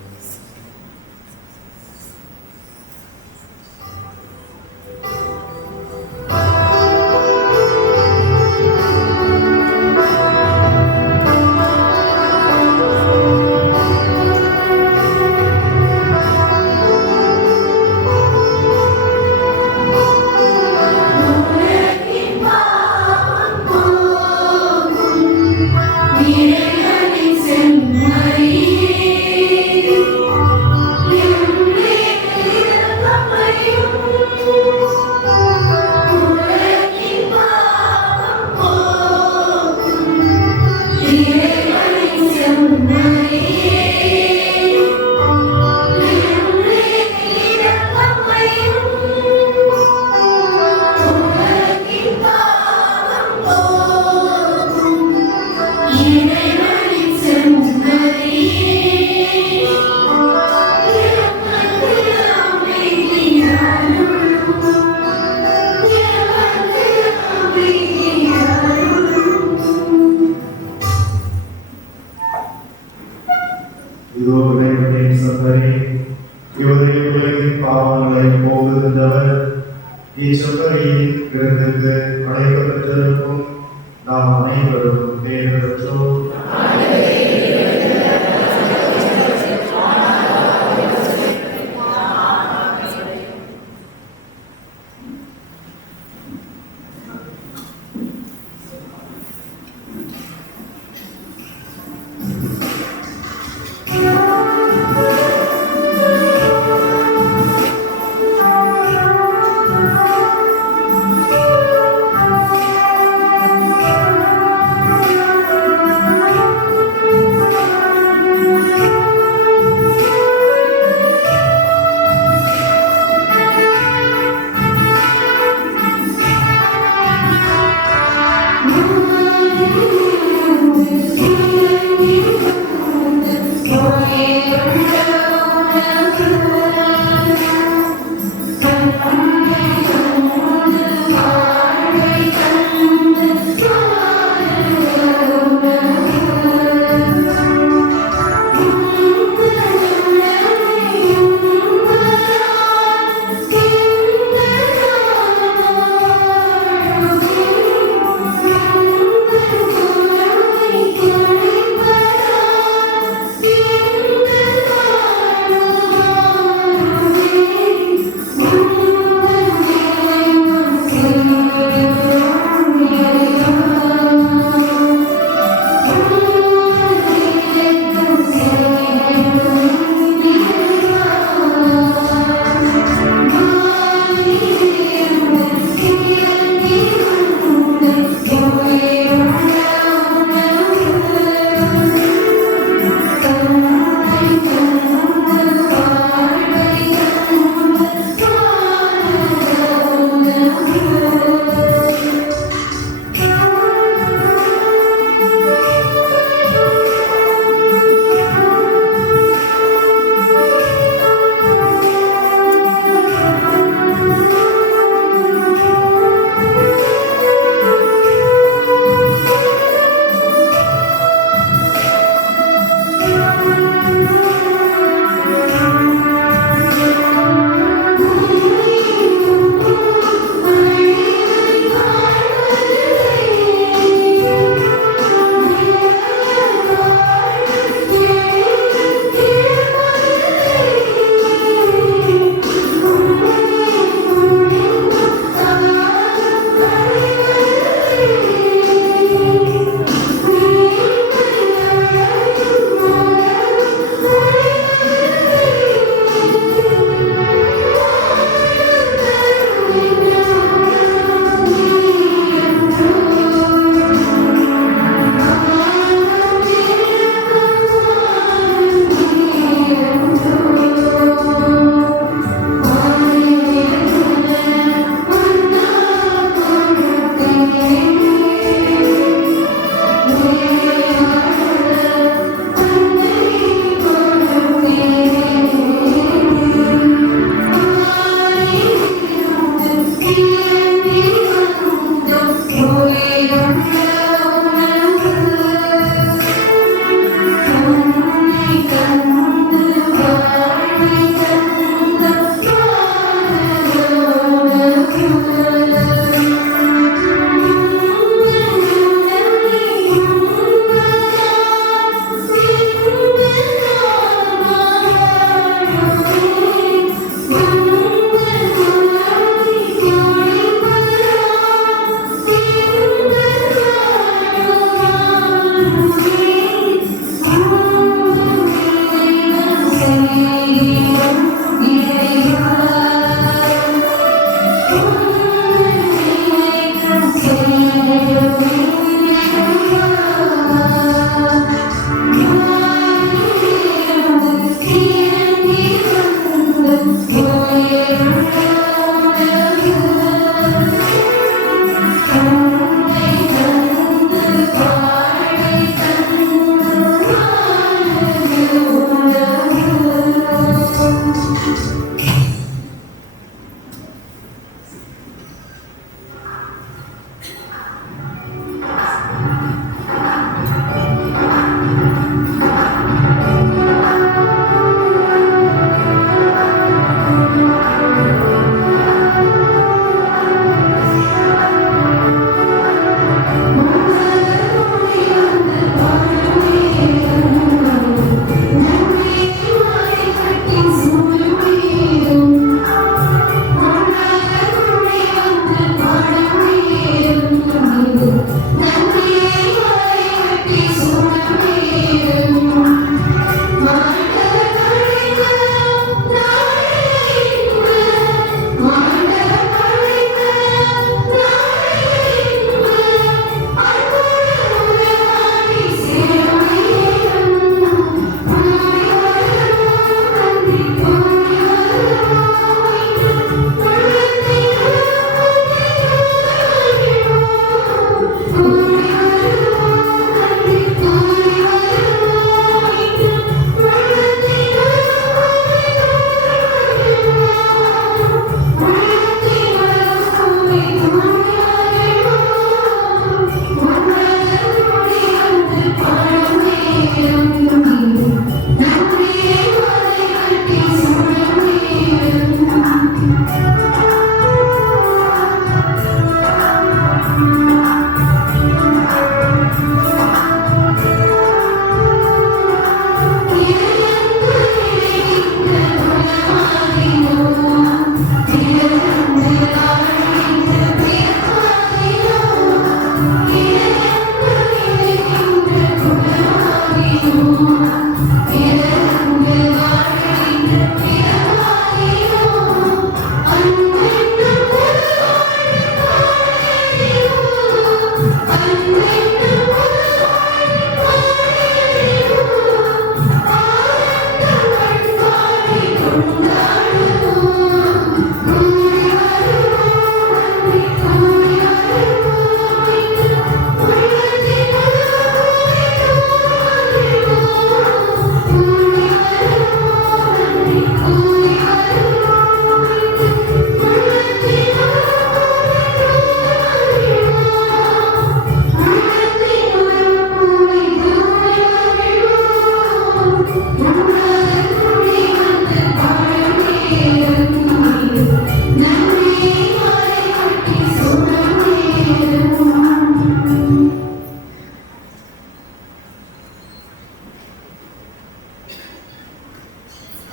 இதோ இறைவனின் சந்தனே, இவருடைய உலகின் பாவங்களை போகுகின்றவர். இச்சொப்பரியின் விருந்துக்கு அழைக்கப்பட்டிருக்கும் நாம் அனைவரும் பேறு பெற்றோம். ஆமென்.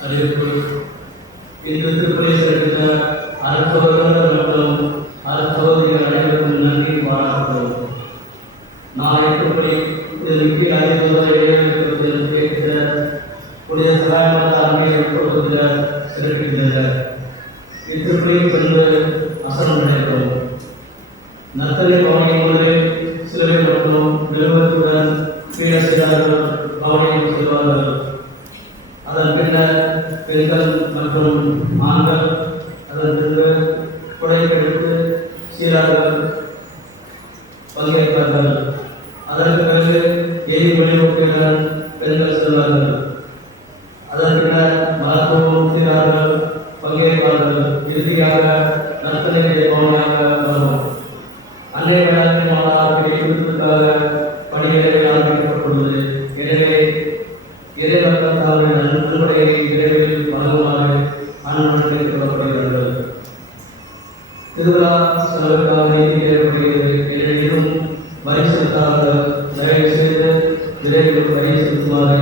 அறிவிப்பு. இன்று திருப்பலி செலுத்த அருட்சகோதரர்கள் மற்றும் அருட்சகோதரிகள் அனைவருக்கும் நன்றி பாராட்டுகிறோம். நாளை திருப்பலி முக்கிய அறிவிப்புகள் கேட்கிற புனித சகாயமாக அன்மையை கொடுக்கிற சிறப்பிக்கின்றனர். இத்திருப்பலியை சென்று அசனம் நடைபெறும். நத்தலை பவனி முதலில் சிலுவை மற்றும் நிறுவனத்துடன் கிரீடசிதார்கள் பவனியில் செல்வார்கள். அதன் பின்னர் பெண்கள் மற்றும் ஆண்கள் அதன் பின்னர் குடைப்பெடுத்து சீரார்கள் பங்கேற்பார்கள். அதற்கு பிறகு எரி வழிநோக்கியுடன் பெண்கள் செல்வார்கள். அதன் பின்னர் மருத்துவம் சீரார்கள் பங்கேற்பார்கள். இறுதியாக நத்தலை பவனியாக வரும். அன்றைய வேளாண்மை மாணவர்களுக்காக பணிகளை ஆரம்பிக்கப்பட்டுள்ளது. எனவே இறைவர்கள் தங்கள் நன்கொடையை விரைவில் வழங்குமாறு அன்புடன் கேட்டுக்கொள்ளப்படுகிறார்கள். திருவிழா செலவுக்காக நிறைவேற்றப்படுகிறது. எனினும் வரி செலுத்தாதவர்கள் தயவு செய்து விரைவில் வரி செலுத்துமாறு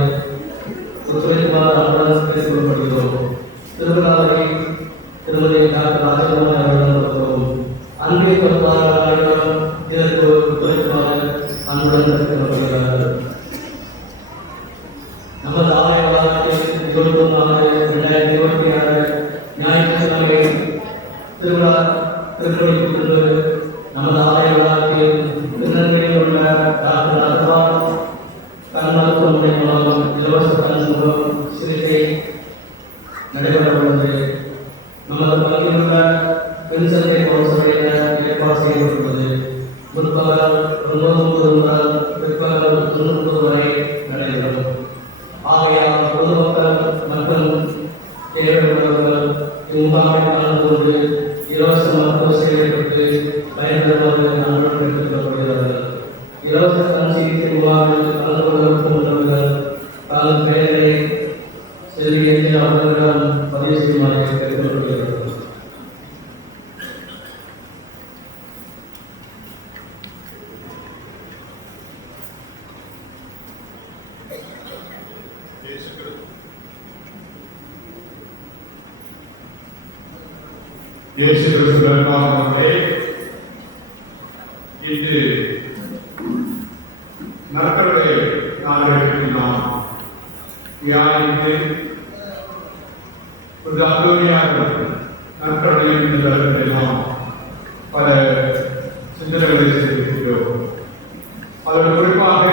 ஒத்துழைக்குமாறு அன்புடன் கேட்டுக்கொள்ளப்படுகிறோம். திருவிழாவை திருமதி டாக்டர் ராஜகுமார் அவர்களிடம் கொடுக்கவும் அன்பை கொடுப்பார்கள் இதற்கு ஒத்துழைக்குமாறு அன்புடன் கேட்டுக்கொள்ளப்படுகிறார்கள். நமது ஆலய வளாகத்தில் 24/2026 ஞாயிற்றுக்கிழமை திருவிழா திருப்பலிக்கு பின்பு நமது ஆலய வளாகத்தில் திருநெல்வேலியில் உள்ள டாக்டர் அகர்வால் கண் மருத்துவமனை மூலம் இலவச கண் முகம் சிகிச்சை நடைபெற உள்ளது. நமது பள்ளியில் உள்ள பெண் சந்தை கவுன்சிலில் ஏற்பாடு செய்யப்பட்டுள்ளது. முற்பகல் 9:30 முதல் பிற்பகல் 1:30 வரை நடைபெறும். ஆகையால் பொதுமக்கள் மற்றும் தேவையுள்ளவர்கள் இம்முகாமில் கலந்து கொண்டு இலவச மருத்துவ சேவை பெற்று பயன்பெறுமாறு அன்புடன் கேட்டுக்கொள்ளப்படுகிறார்கள். இலவச கண் சிகிச்சை முகாமில் கலந்து கொள்ள விரும்புகிறவர்கள் தங்கள் பெயர்களை செல்வியை அவர்களிடம் பதிவு செய்யுமாறு கேட்டுக்கொள்ளப்படுகிறார்கள். இயேசு கிறிஸ்துவிற்காகவே இன்று நற்கருணை நாளுக்கு நாம் தியானித்து ஒரு அருமையான நற்கருணையின் தருணத்தை நாம் பல சிந்தனைகளை செய்திருக்கிறோம். அதில் குறிப்பாக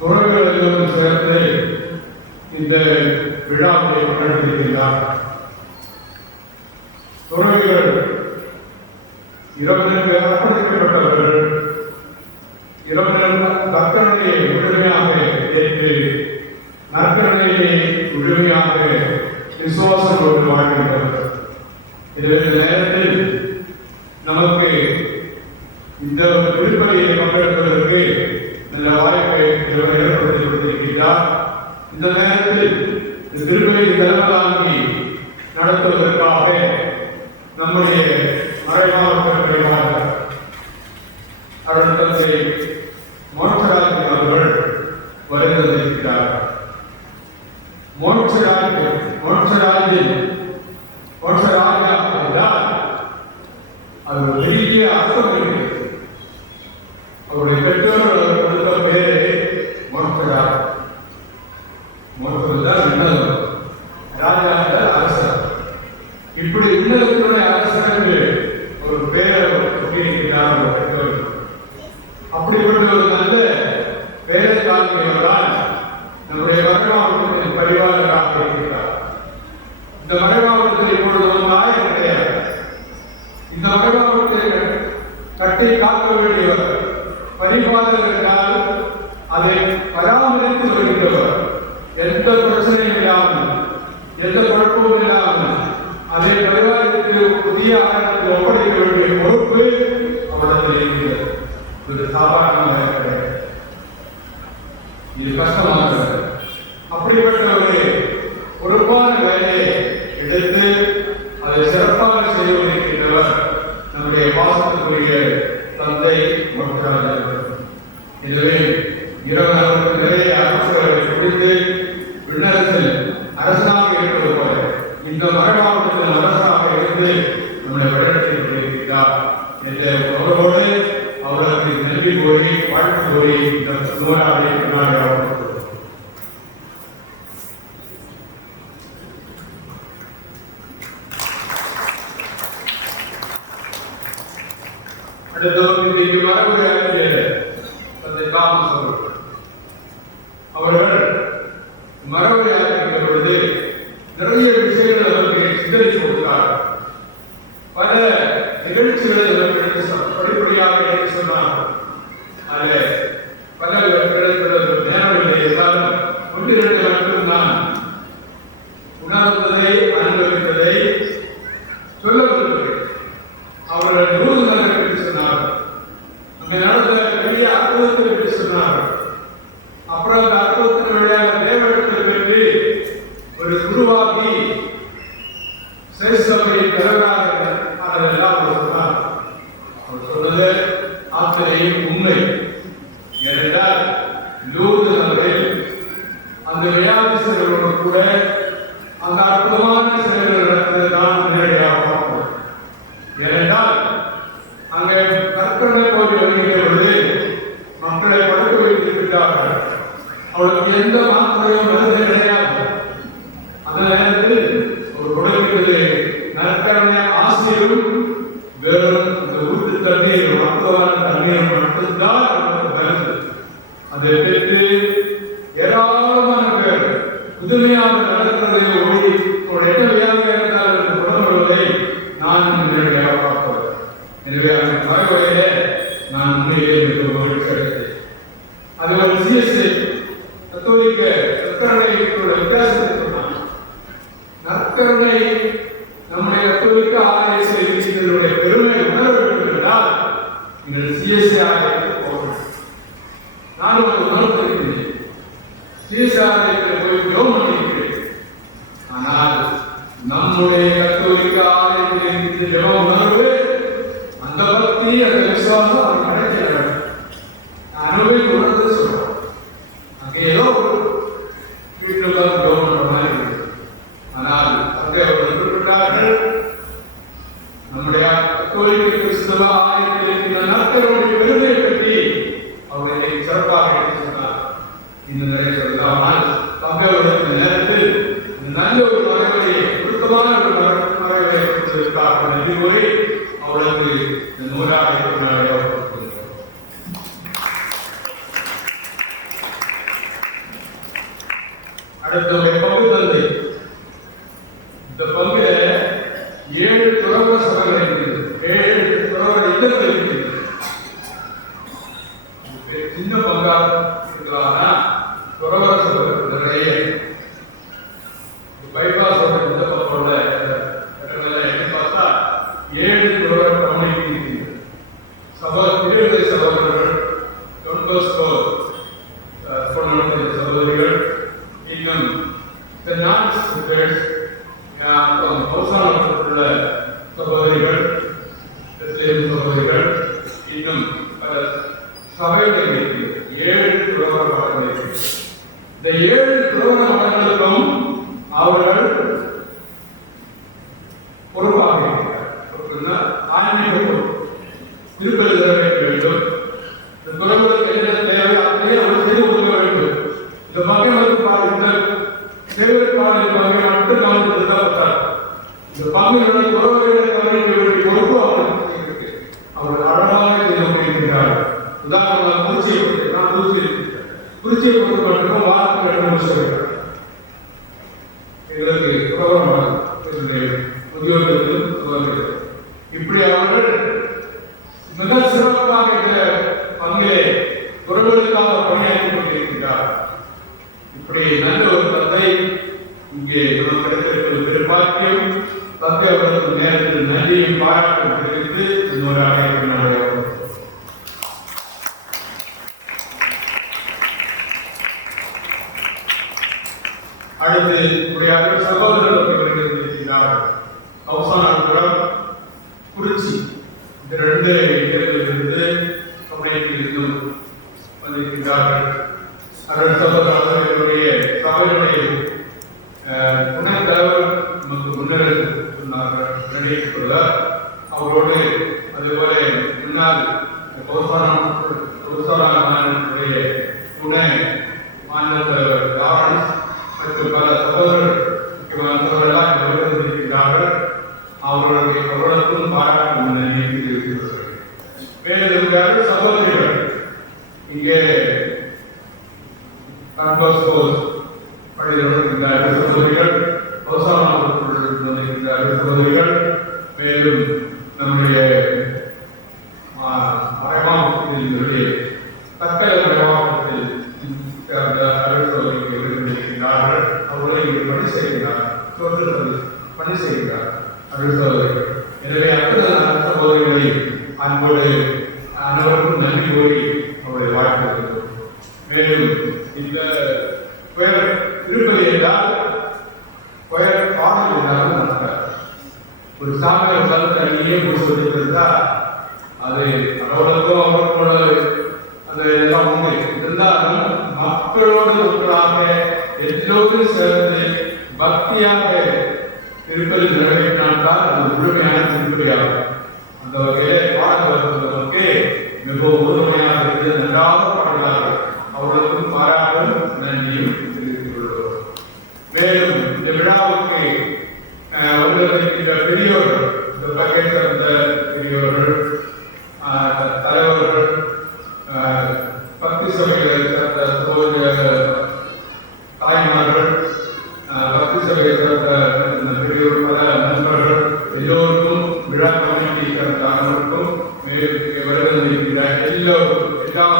துறவிகளிலும் சிறந்து இந்த விழாவை கொண்டாடுகிறார். துறவிகள் இறைவனுக்கு அர்ப்பணிக்கப்பட்டவர்கள், இறைவனின் நற்கருணையை முழுமையாக ஏற்று நற்கருணையை முழுமையாக விசுவாசத்தோடு வாழ்கின்றனர். இந்த நேரத்தில் நமக்கு இந்த திருப்பலியை பங்கெடுப்பதற்கு நல்ல வாய்ப்பை ஏற்படுத்தி கொடுத்திருக்கிறார். இந்த நேரத்தில் திருப்பலியை தலைமையாகி நடத்துவதற்காக நம்முடைய மறைமாவட்ட அருட்தந்தை மோட்சராஜ் அவர்கள் வருகிறார். மோட்சராஜா என்றால் அது ஒரு பெரிய அர்த்தம் இருக்கு. அவருடைய பெற்றோர்கள் கொடுத்த பேரு மோட்சராஜ். மோட்சராஜ் விண்ணதம், ராஜா அரசர். இப்படி விண்ணதத்தினுடைய அரசருக்கு ஒரு பேரை சொல்லியிருக்கிறார் பெற்றோர்கள். அப்படிப்பட்ட ஒரு நல்ல பேரை காண்கிறவர்கள் நம்முடைய மறைமாவட்டத்தின் பரிவாளராக இருக்கிறார். இந்த மறைமாவட்டத்தில் இப்பொழுது ஒரு நாயகர் கிடையாது. இந்த மறைமாவட்டத்தை கட்டி காக்க வேண்டியவர், பரிபாலகர் என்றால் அதை பராமரித்து வருகின்றவர். எந்த பிரச்சனையும் இல்லாமல், எந்த குழப்பமும் இல்லாமல் அதை பரிவாரத்திற்கு புதிய ஆரம்பத்தில் ஒப்படைக்க வேண்டிய பொறுப்பு அவரிடத்தில் இருக்கிறது. இது சாதாரணமாக கிடையாது, இது கஷ்டமானது. அப்படிப்பட்ட ஒரு பொறுப்பான வேலையை எடுத்து அதை சிறப்பாக செய்வதற்கின்றவர் நம்முடைய பாசத்துக்குரிய தந்தை மோட்சராஜ். எனவே இரவு அவருக்கு நிறைய அரசுகளை குறித்து விண்ணரசில் அரசாங்க நூலாக நாங்கள் அடுத்தவர்கள் இங்கு மரபுரையாற்றிய தந்தை தாமஸ் அவர்கள் மரபுரையாற்றுகிற பொழுது நிறைய விஷயங்கள் அவர்களுக்கு சிந்தரித்து கொடுத்தார். பல நிகழ்ச்சிகளை அவர்கள் படிப்படியாக எடுத்து சொன்னார்கள். அதில் பல கிடைப்பது நேரமில்லை இருந்தாலும் ஒன்று இரண்டு மட்டும் நான் உணர்ந்ததை அனுபவித்ததை சொல்ல விரும்புகிறேன். அவர்கள் 100 நாட்கள் பற்றி சொன்னார்கள். அங்கே நடந்த பெரிய அற்புதத்தை பற்றி சொன்னார்கள். அப்புறம் அந்த அற்புதத்தின் வழியாக தேவத்தை பெற்று ஒரு குருவாகி சிறைசபை தலைவராக அதெல்லாம் அவர் சொன்னார். அவர் சொன்னது ஆத்திரையும் உண்மை. ஏனென்றால் லூர்து நகரில் அந்த வியாதிசர்களோடு கூட அந்த அற்புதமான செயல்கள் நடந்தது தான் நேரடியாக பார்க்கிறோம். ஏனென்றால் அங்கே கற்கரை கோவில் வருகிற பொழுது மக்களை படுக்க வைத்திருக்கிறார்கள். அவளுக்கு எந்த மாத்திரையும் மருந்து கிடையாது. அந்த நேரத்தில் ஒரு கொடுக்கிறது நற்கரணை ஆசிரியரும் வெறும் அந்த ஊற்று தண்ணீர் மருத்துவமான தண்ணீர் மட்டும்தான் மருந்து. அதை பெற்று ஏராளமான பேர் புதுமையாக நடக்கிறதை ஓடி ஒரு என்ன வியாதியாக இருந்தால் என்று தொடர்புகளை நான் நேரடியாக பார்ப்பேன். எனவே அந்த மரபுரையிலே நான் உண்மையிலே மிக மகிழ்ச்சி அடைந்தேன். அது ஒரு சிஎஸ்ஐ கத்தோலிக்க நற்கருணையோட வித்தியாசத்தை சொன்னாங்க. நற்கருணை நம்முடைய கத்தோலிக்க ஆலய செய்திகளுடைய பெருமை உணர வேண்டும் என்றால் நீங்கள் சிஎஸ்ஐ ஆலயத்துக்கு போகணும். நான் ஒரு உணர்ந்திருக்கிறேன். சிஎஸ்ஐ ஆலயத்தில் போய் ஜெபம் பண்ணியிருக்கிறேன். ஆனால் நம்முடைய கத்தோலிக்க ஆலயத்தில் இருக்கிற ஜெப உணர்வு, அந்த பக்தி, அந்த விசுவாசம் அது கிடைக்க வேண்டும். அனுபவி உணர்ந்து சொல்றோம். அங்கே ஏதோ ஒரு வீட்டில் ஜெபம் பண்ற மாதிரி இருக்கு. ஆனால் அங்கே அவர்கள் குறிப்பிட்டார்கள், நம்முடைய கத்தோலிக்க கிறிஸ்தவ ஆலயத்தில் இருக்கிற நற்கருணையுடைய பெருமையை பற்றி அவர்களை சிறப்பாக எடுத்து சொன்னார். இன்னும் நிறைய சொல்லாமல் தந்தையோட நேரத்தில் நல்ல ஒரு மரபுரையை பொருத்தமான ஒரு மரபுரையை கொடுத்ததற்காக நன்றி கூறி அவர்களுக்கு இந்த 100வது நாளை கொடுத்திருக்கிறோம். அடுத்த பங்கு தந்தை. இந்த பங்குல 7 துறவற சபைகள் இருக்கிறது. 7 துறவற இல்லங்கள் இருக்கிறது. சின்ன பங்கா இருக்கிறானா துறவற சபைகள் நிறைய பைபாஸ் இந்த பக்கோட பார்த்தா 7 துறவற கம்யூனிட்டி இருக்கிறது. திருவிதை சகோதரர்கள், டொன்போஸ்கோ சகோதரிகள், இன்னும் உள்ள சகோதரிகள், சகோதரிகள், இன்னும் சபைகள் இருக்கிறது. 7 துறவற மடங்கள் இருக்கிறது. இந்த 7 துறவற மடங்களுக்கும் அவர்கள் பொறுப்பாக இருக்கிறார். ஆன்மீக பொறுப்பு திருப்பதி தர வேண்டும். இந்த துறவுகளுக்கு என்ன தேவை அப்படியே அவர் செய்து கொடுக்க வேண்டும். இந்த பகைகளுக்கு இந்த சேவைப்பாடு பகை மட்டும் கவனிப்பதுதான். இந்த பகைகளை துறவுகளை கவனிக்க வேண்டிய பொறுப்பு அவர்களுக்கு இருக்கு. அவர்கள் அழகாக செய்து கொண்டிருக்கிறார்கள். உதாரணமாக குறிச்சியை நான் குறிச்சியை பொறுத்த மட்டும் வாரத்தில் 2 வருஷம் இருக்கிறார். எங்களுக்கு உத்தியோகத்தில் இப்படி அவர்கள் மிக சிறப்பாக இந்த பங்கிலே குரல்களுக்காக பணியாற்றி கொண்டிருக்கிறார். இப்படி நல்ல ஒரு தந்தை இங்கே நமக்கு கிடைத்திருப்பது பெரும்பாக்கியம். தந்தை அவர்களுக்கு நேரத்தில் நன்றியும் பாராட்டும் தெரிவித்து இன்னொரு அழைப்பினாலே அடுத்து உடைய சகோதரர்கள் இருக்கிறார்கள். கௌசானபுரம், குறிச்சி இந்த 2 இடங்களிலிருந்து கம்யூனிட்டியிலிருந்தும் வந்திருக்கிறார்கள். அதன் சகோதரர்களுடைய சபையுடைய துணைத் தலைவர் நமக்கு முன்னர் சொன்னார்கள். அவரோடு அதுபோல முன்னாள் கௌசானபுரத்துடைய துணை உடனே மாநில லாரன்ஸ் மற்றும் பல சகோதரர்களெல்லாம் வருகிறார்கள். அவர்களுக்கும் பாராட்டு நன்றி தெரிவிக்கிறார்கள். மேலும் இருக்கிறார்கள் சகோதரிகள். இங்கே பள்ளியில் இருக்கின்றார்கள் சகோதரிகள், சகோதரிகள். மேலும் நம்முடைய மறைமாவட்டத்தில் தக்கல் மறைமாவட்டத்தில் இருக்கின்றார்கள். அவர்களை பணி செய்கிறார்கள், பணி செய்கிறார் அருள்சகோதரிகள். எனவே அடுத்த சகோதரிகளை அன்போடு அனைவருக்கும் நன்றி கூறி அவர்களை வாழ்த்துகிறோம். மேலும் இந்த திருப்பதி என்றால் பாடல் என்றாலும் நடத்தார். ஒரு சாமியார் காலத்தை அணியே போய் சொல்லியிருந்தா அது அவர்களுக்கும் அவர்களோட அந்த எல்லாம் உண்டு. இருந்தாலும் மக்களோடு ஒன்றாக எல்லோரும் சேர்ந்து பக்தியாக திருப்பதி நிறைவேற்றினால்தான் அது முழுமையான திருப்பதியாகும். அந்த வகையிலே பாடல் நமக்கு மிகவும் உறுதுணையாக இருக்கிறது. நன்றாக பாடுகிறார்கள். அவர்களுக்கும் பாராட்டும் நன்றியும் தெரிவித்துக் கொள்கிறோம். மேலும் இந்த விழாவுக்கு வருகின்ற பெரியோர்கள், இந்த பங்கை சேர்ந்த பெரியோர்கள், தலைவர்கள், பக்தி சபைகளை சேர்ந்த சகோதர தாய்மார்கள், பக்தி சபையை சேர்ந்த பெரியோர், பல நண்பர்கள் எல்லோருக்கும், விழா கமிட்டி சேர்ந்த அனைவருக்கும், வருகின்ற எல்லோருக்கும், எல்லாம்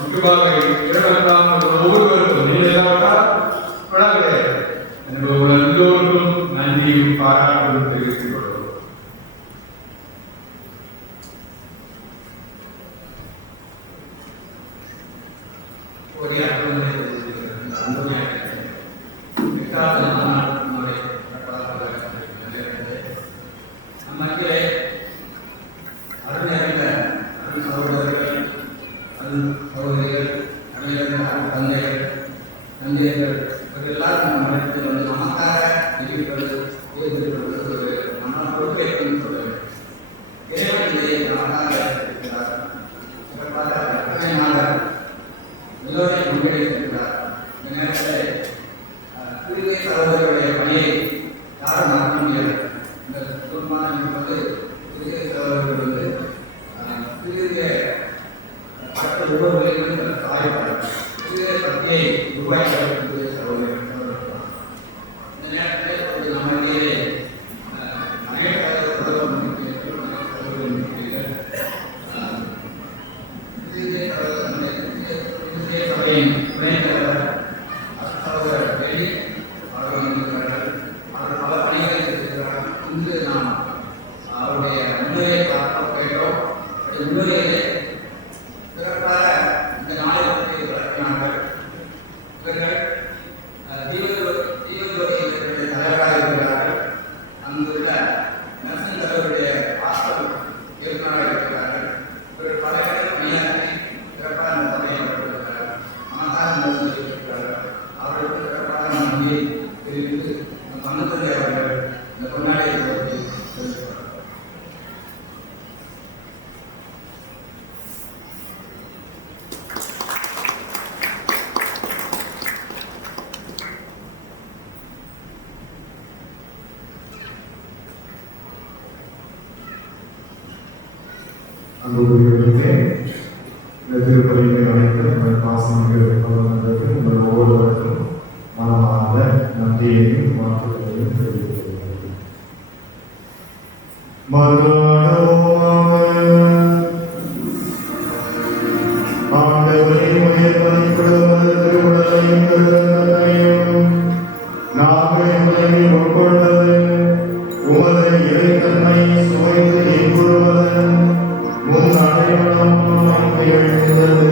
முக்கியமாக ஒவ்வொருவருக்கும் விழாக்களே எல்லோருக்கும் நன்றியும் பாராட்டும் தெரிவித்துக் கொள்வோம். அன்புக்குரியவர்களே, இந்த திருப்பதியை அழைத்து உங்கள் பாசனங்கள் வந்ததற்கு உங்கள் ஒவ்வொருவருக்கும் மனமார்ந்த நன்றியையும் வாழ்த்துக்களையும் தெரிவித்துக் கொள்கிறேன். ஆண்டவரே, உயர்மதிப்பிடுவது திருவுடலையும் திருத்தந்தையும் நாங்கள் உலகில் உட்கொண்டது உமது இறைத்தன்மை சுவைத்து இன்புறுவதன் முன் அடையாளமாக திகழ்ந்தது.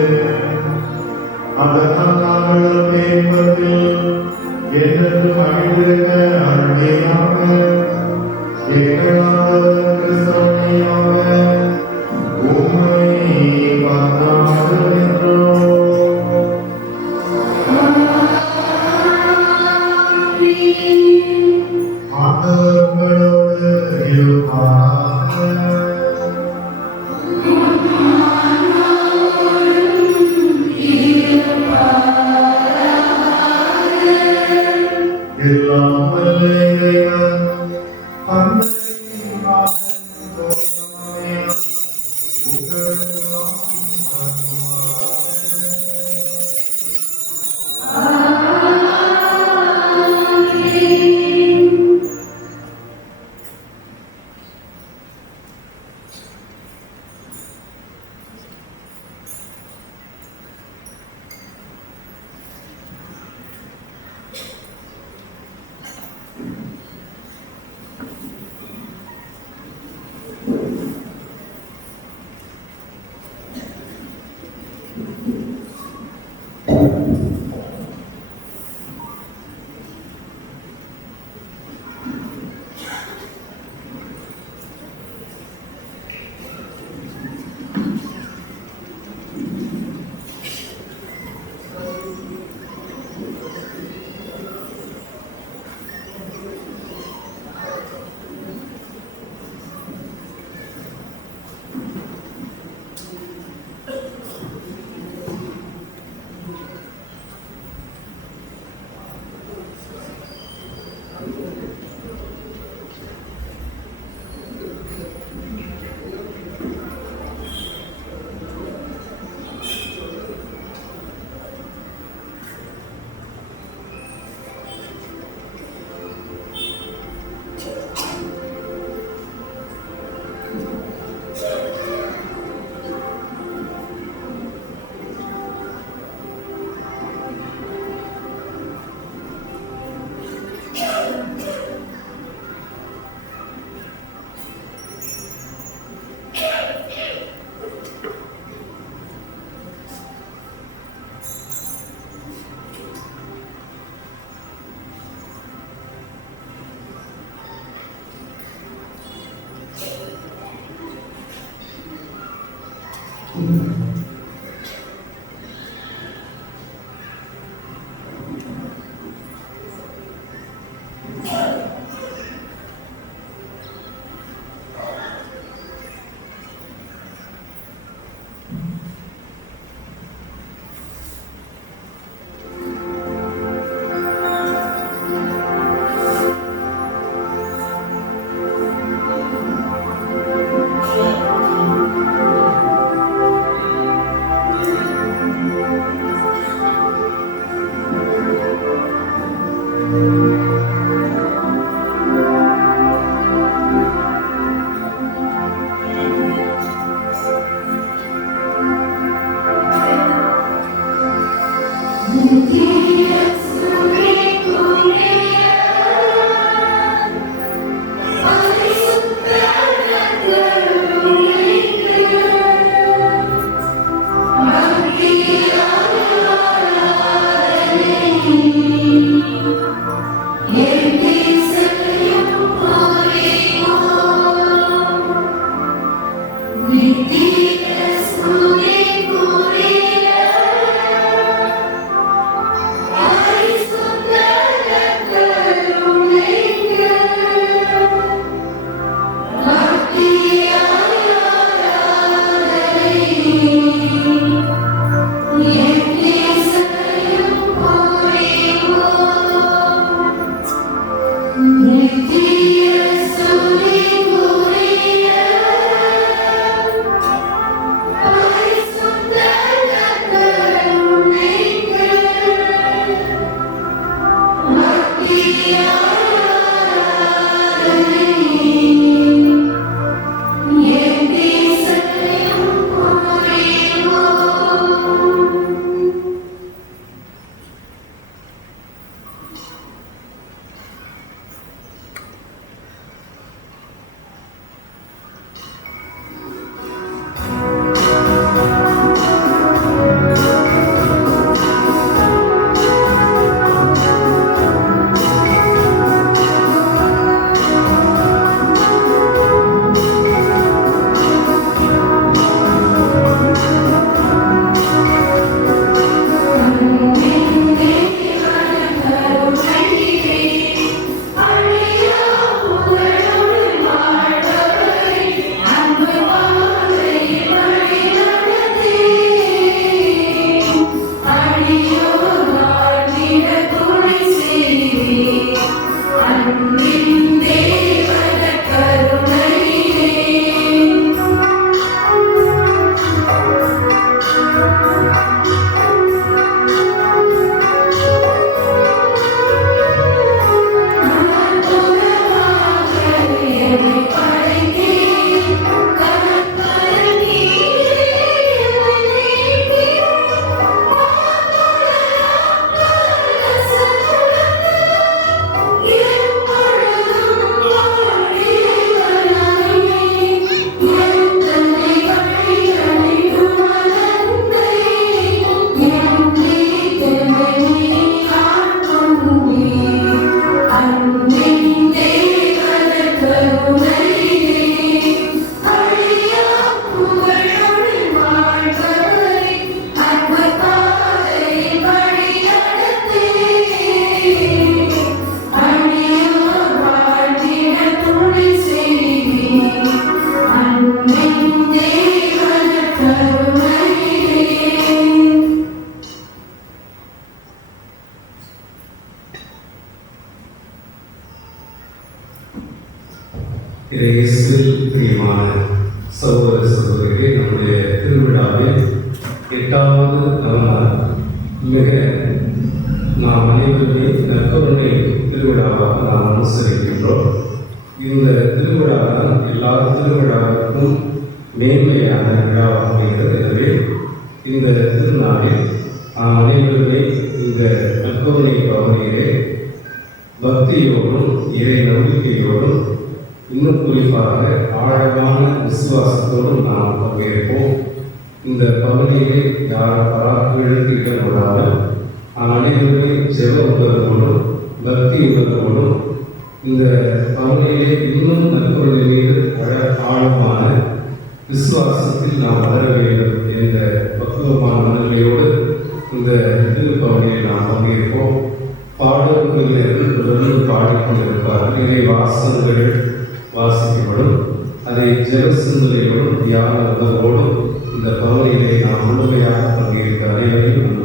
அதனால் நாங்கள் பேரின்பத்தில் என்றென்று மகிழ்ந்திருக்க அருளியாக எங்கள் ஆண்டவர் கிறிஸ்து எல்லாம் வல்ல இறைவன் தந்தை மகன் தூய ஆவியார் உங்களுக்கு இயேசுவில் பிரியமான சகோதர சகோதரிகளே, நம்முடைய திருவிழாவில் 8வது நவநாள் மிக நாம் அனைவருமே நற்கருணை திருவிழாவாக நாம் அனுசரிக்கின்றோம். இந்த திருவிழா தான் எல்லா திருவிழாவுக்கும் மேன்மையான விழாவாக அமைகிறது. எனவே இந்த திருநாளில் நாம் அனைவருமே இந்த நற்கருணை பவனியிலே பக்தியோடும் இறை நம்பிக்கையோடும் இன்னும் குறிப்பாக ஆழமான விசுவாசத்தோடும் நாம் பங்கேற்போம். இந்த பவனியிலே யார் பராக்களுக்கு இடம் விடாமல் அனைவருமே ஜெப உணர்வோடும் பக்தி உணர்வோடும் இந்த பவனியிலே இன்னும் நற்கருணை மீது ஆழமான விசுவாசத்தில் நாம் வளர வேண்டும் என்ற பக்குவமான மனநிலையோடு இந்த திருப்பவனியை நாம் பங்கேற்போம். பாடல்கள் தொடர்ந்து பாடிக்கொண்டிருப்பார்கள். இறை வாசகங்கள் வாசிக்கப்படும். அதை ஜெப சிந்தனையோடும் தியான உணர்வோடும் இந்த பவனியை நாம் முழுமையாக பங்கேற்க அனைவரையும்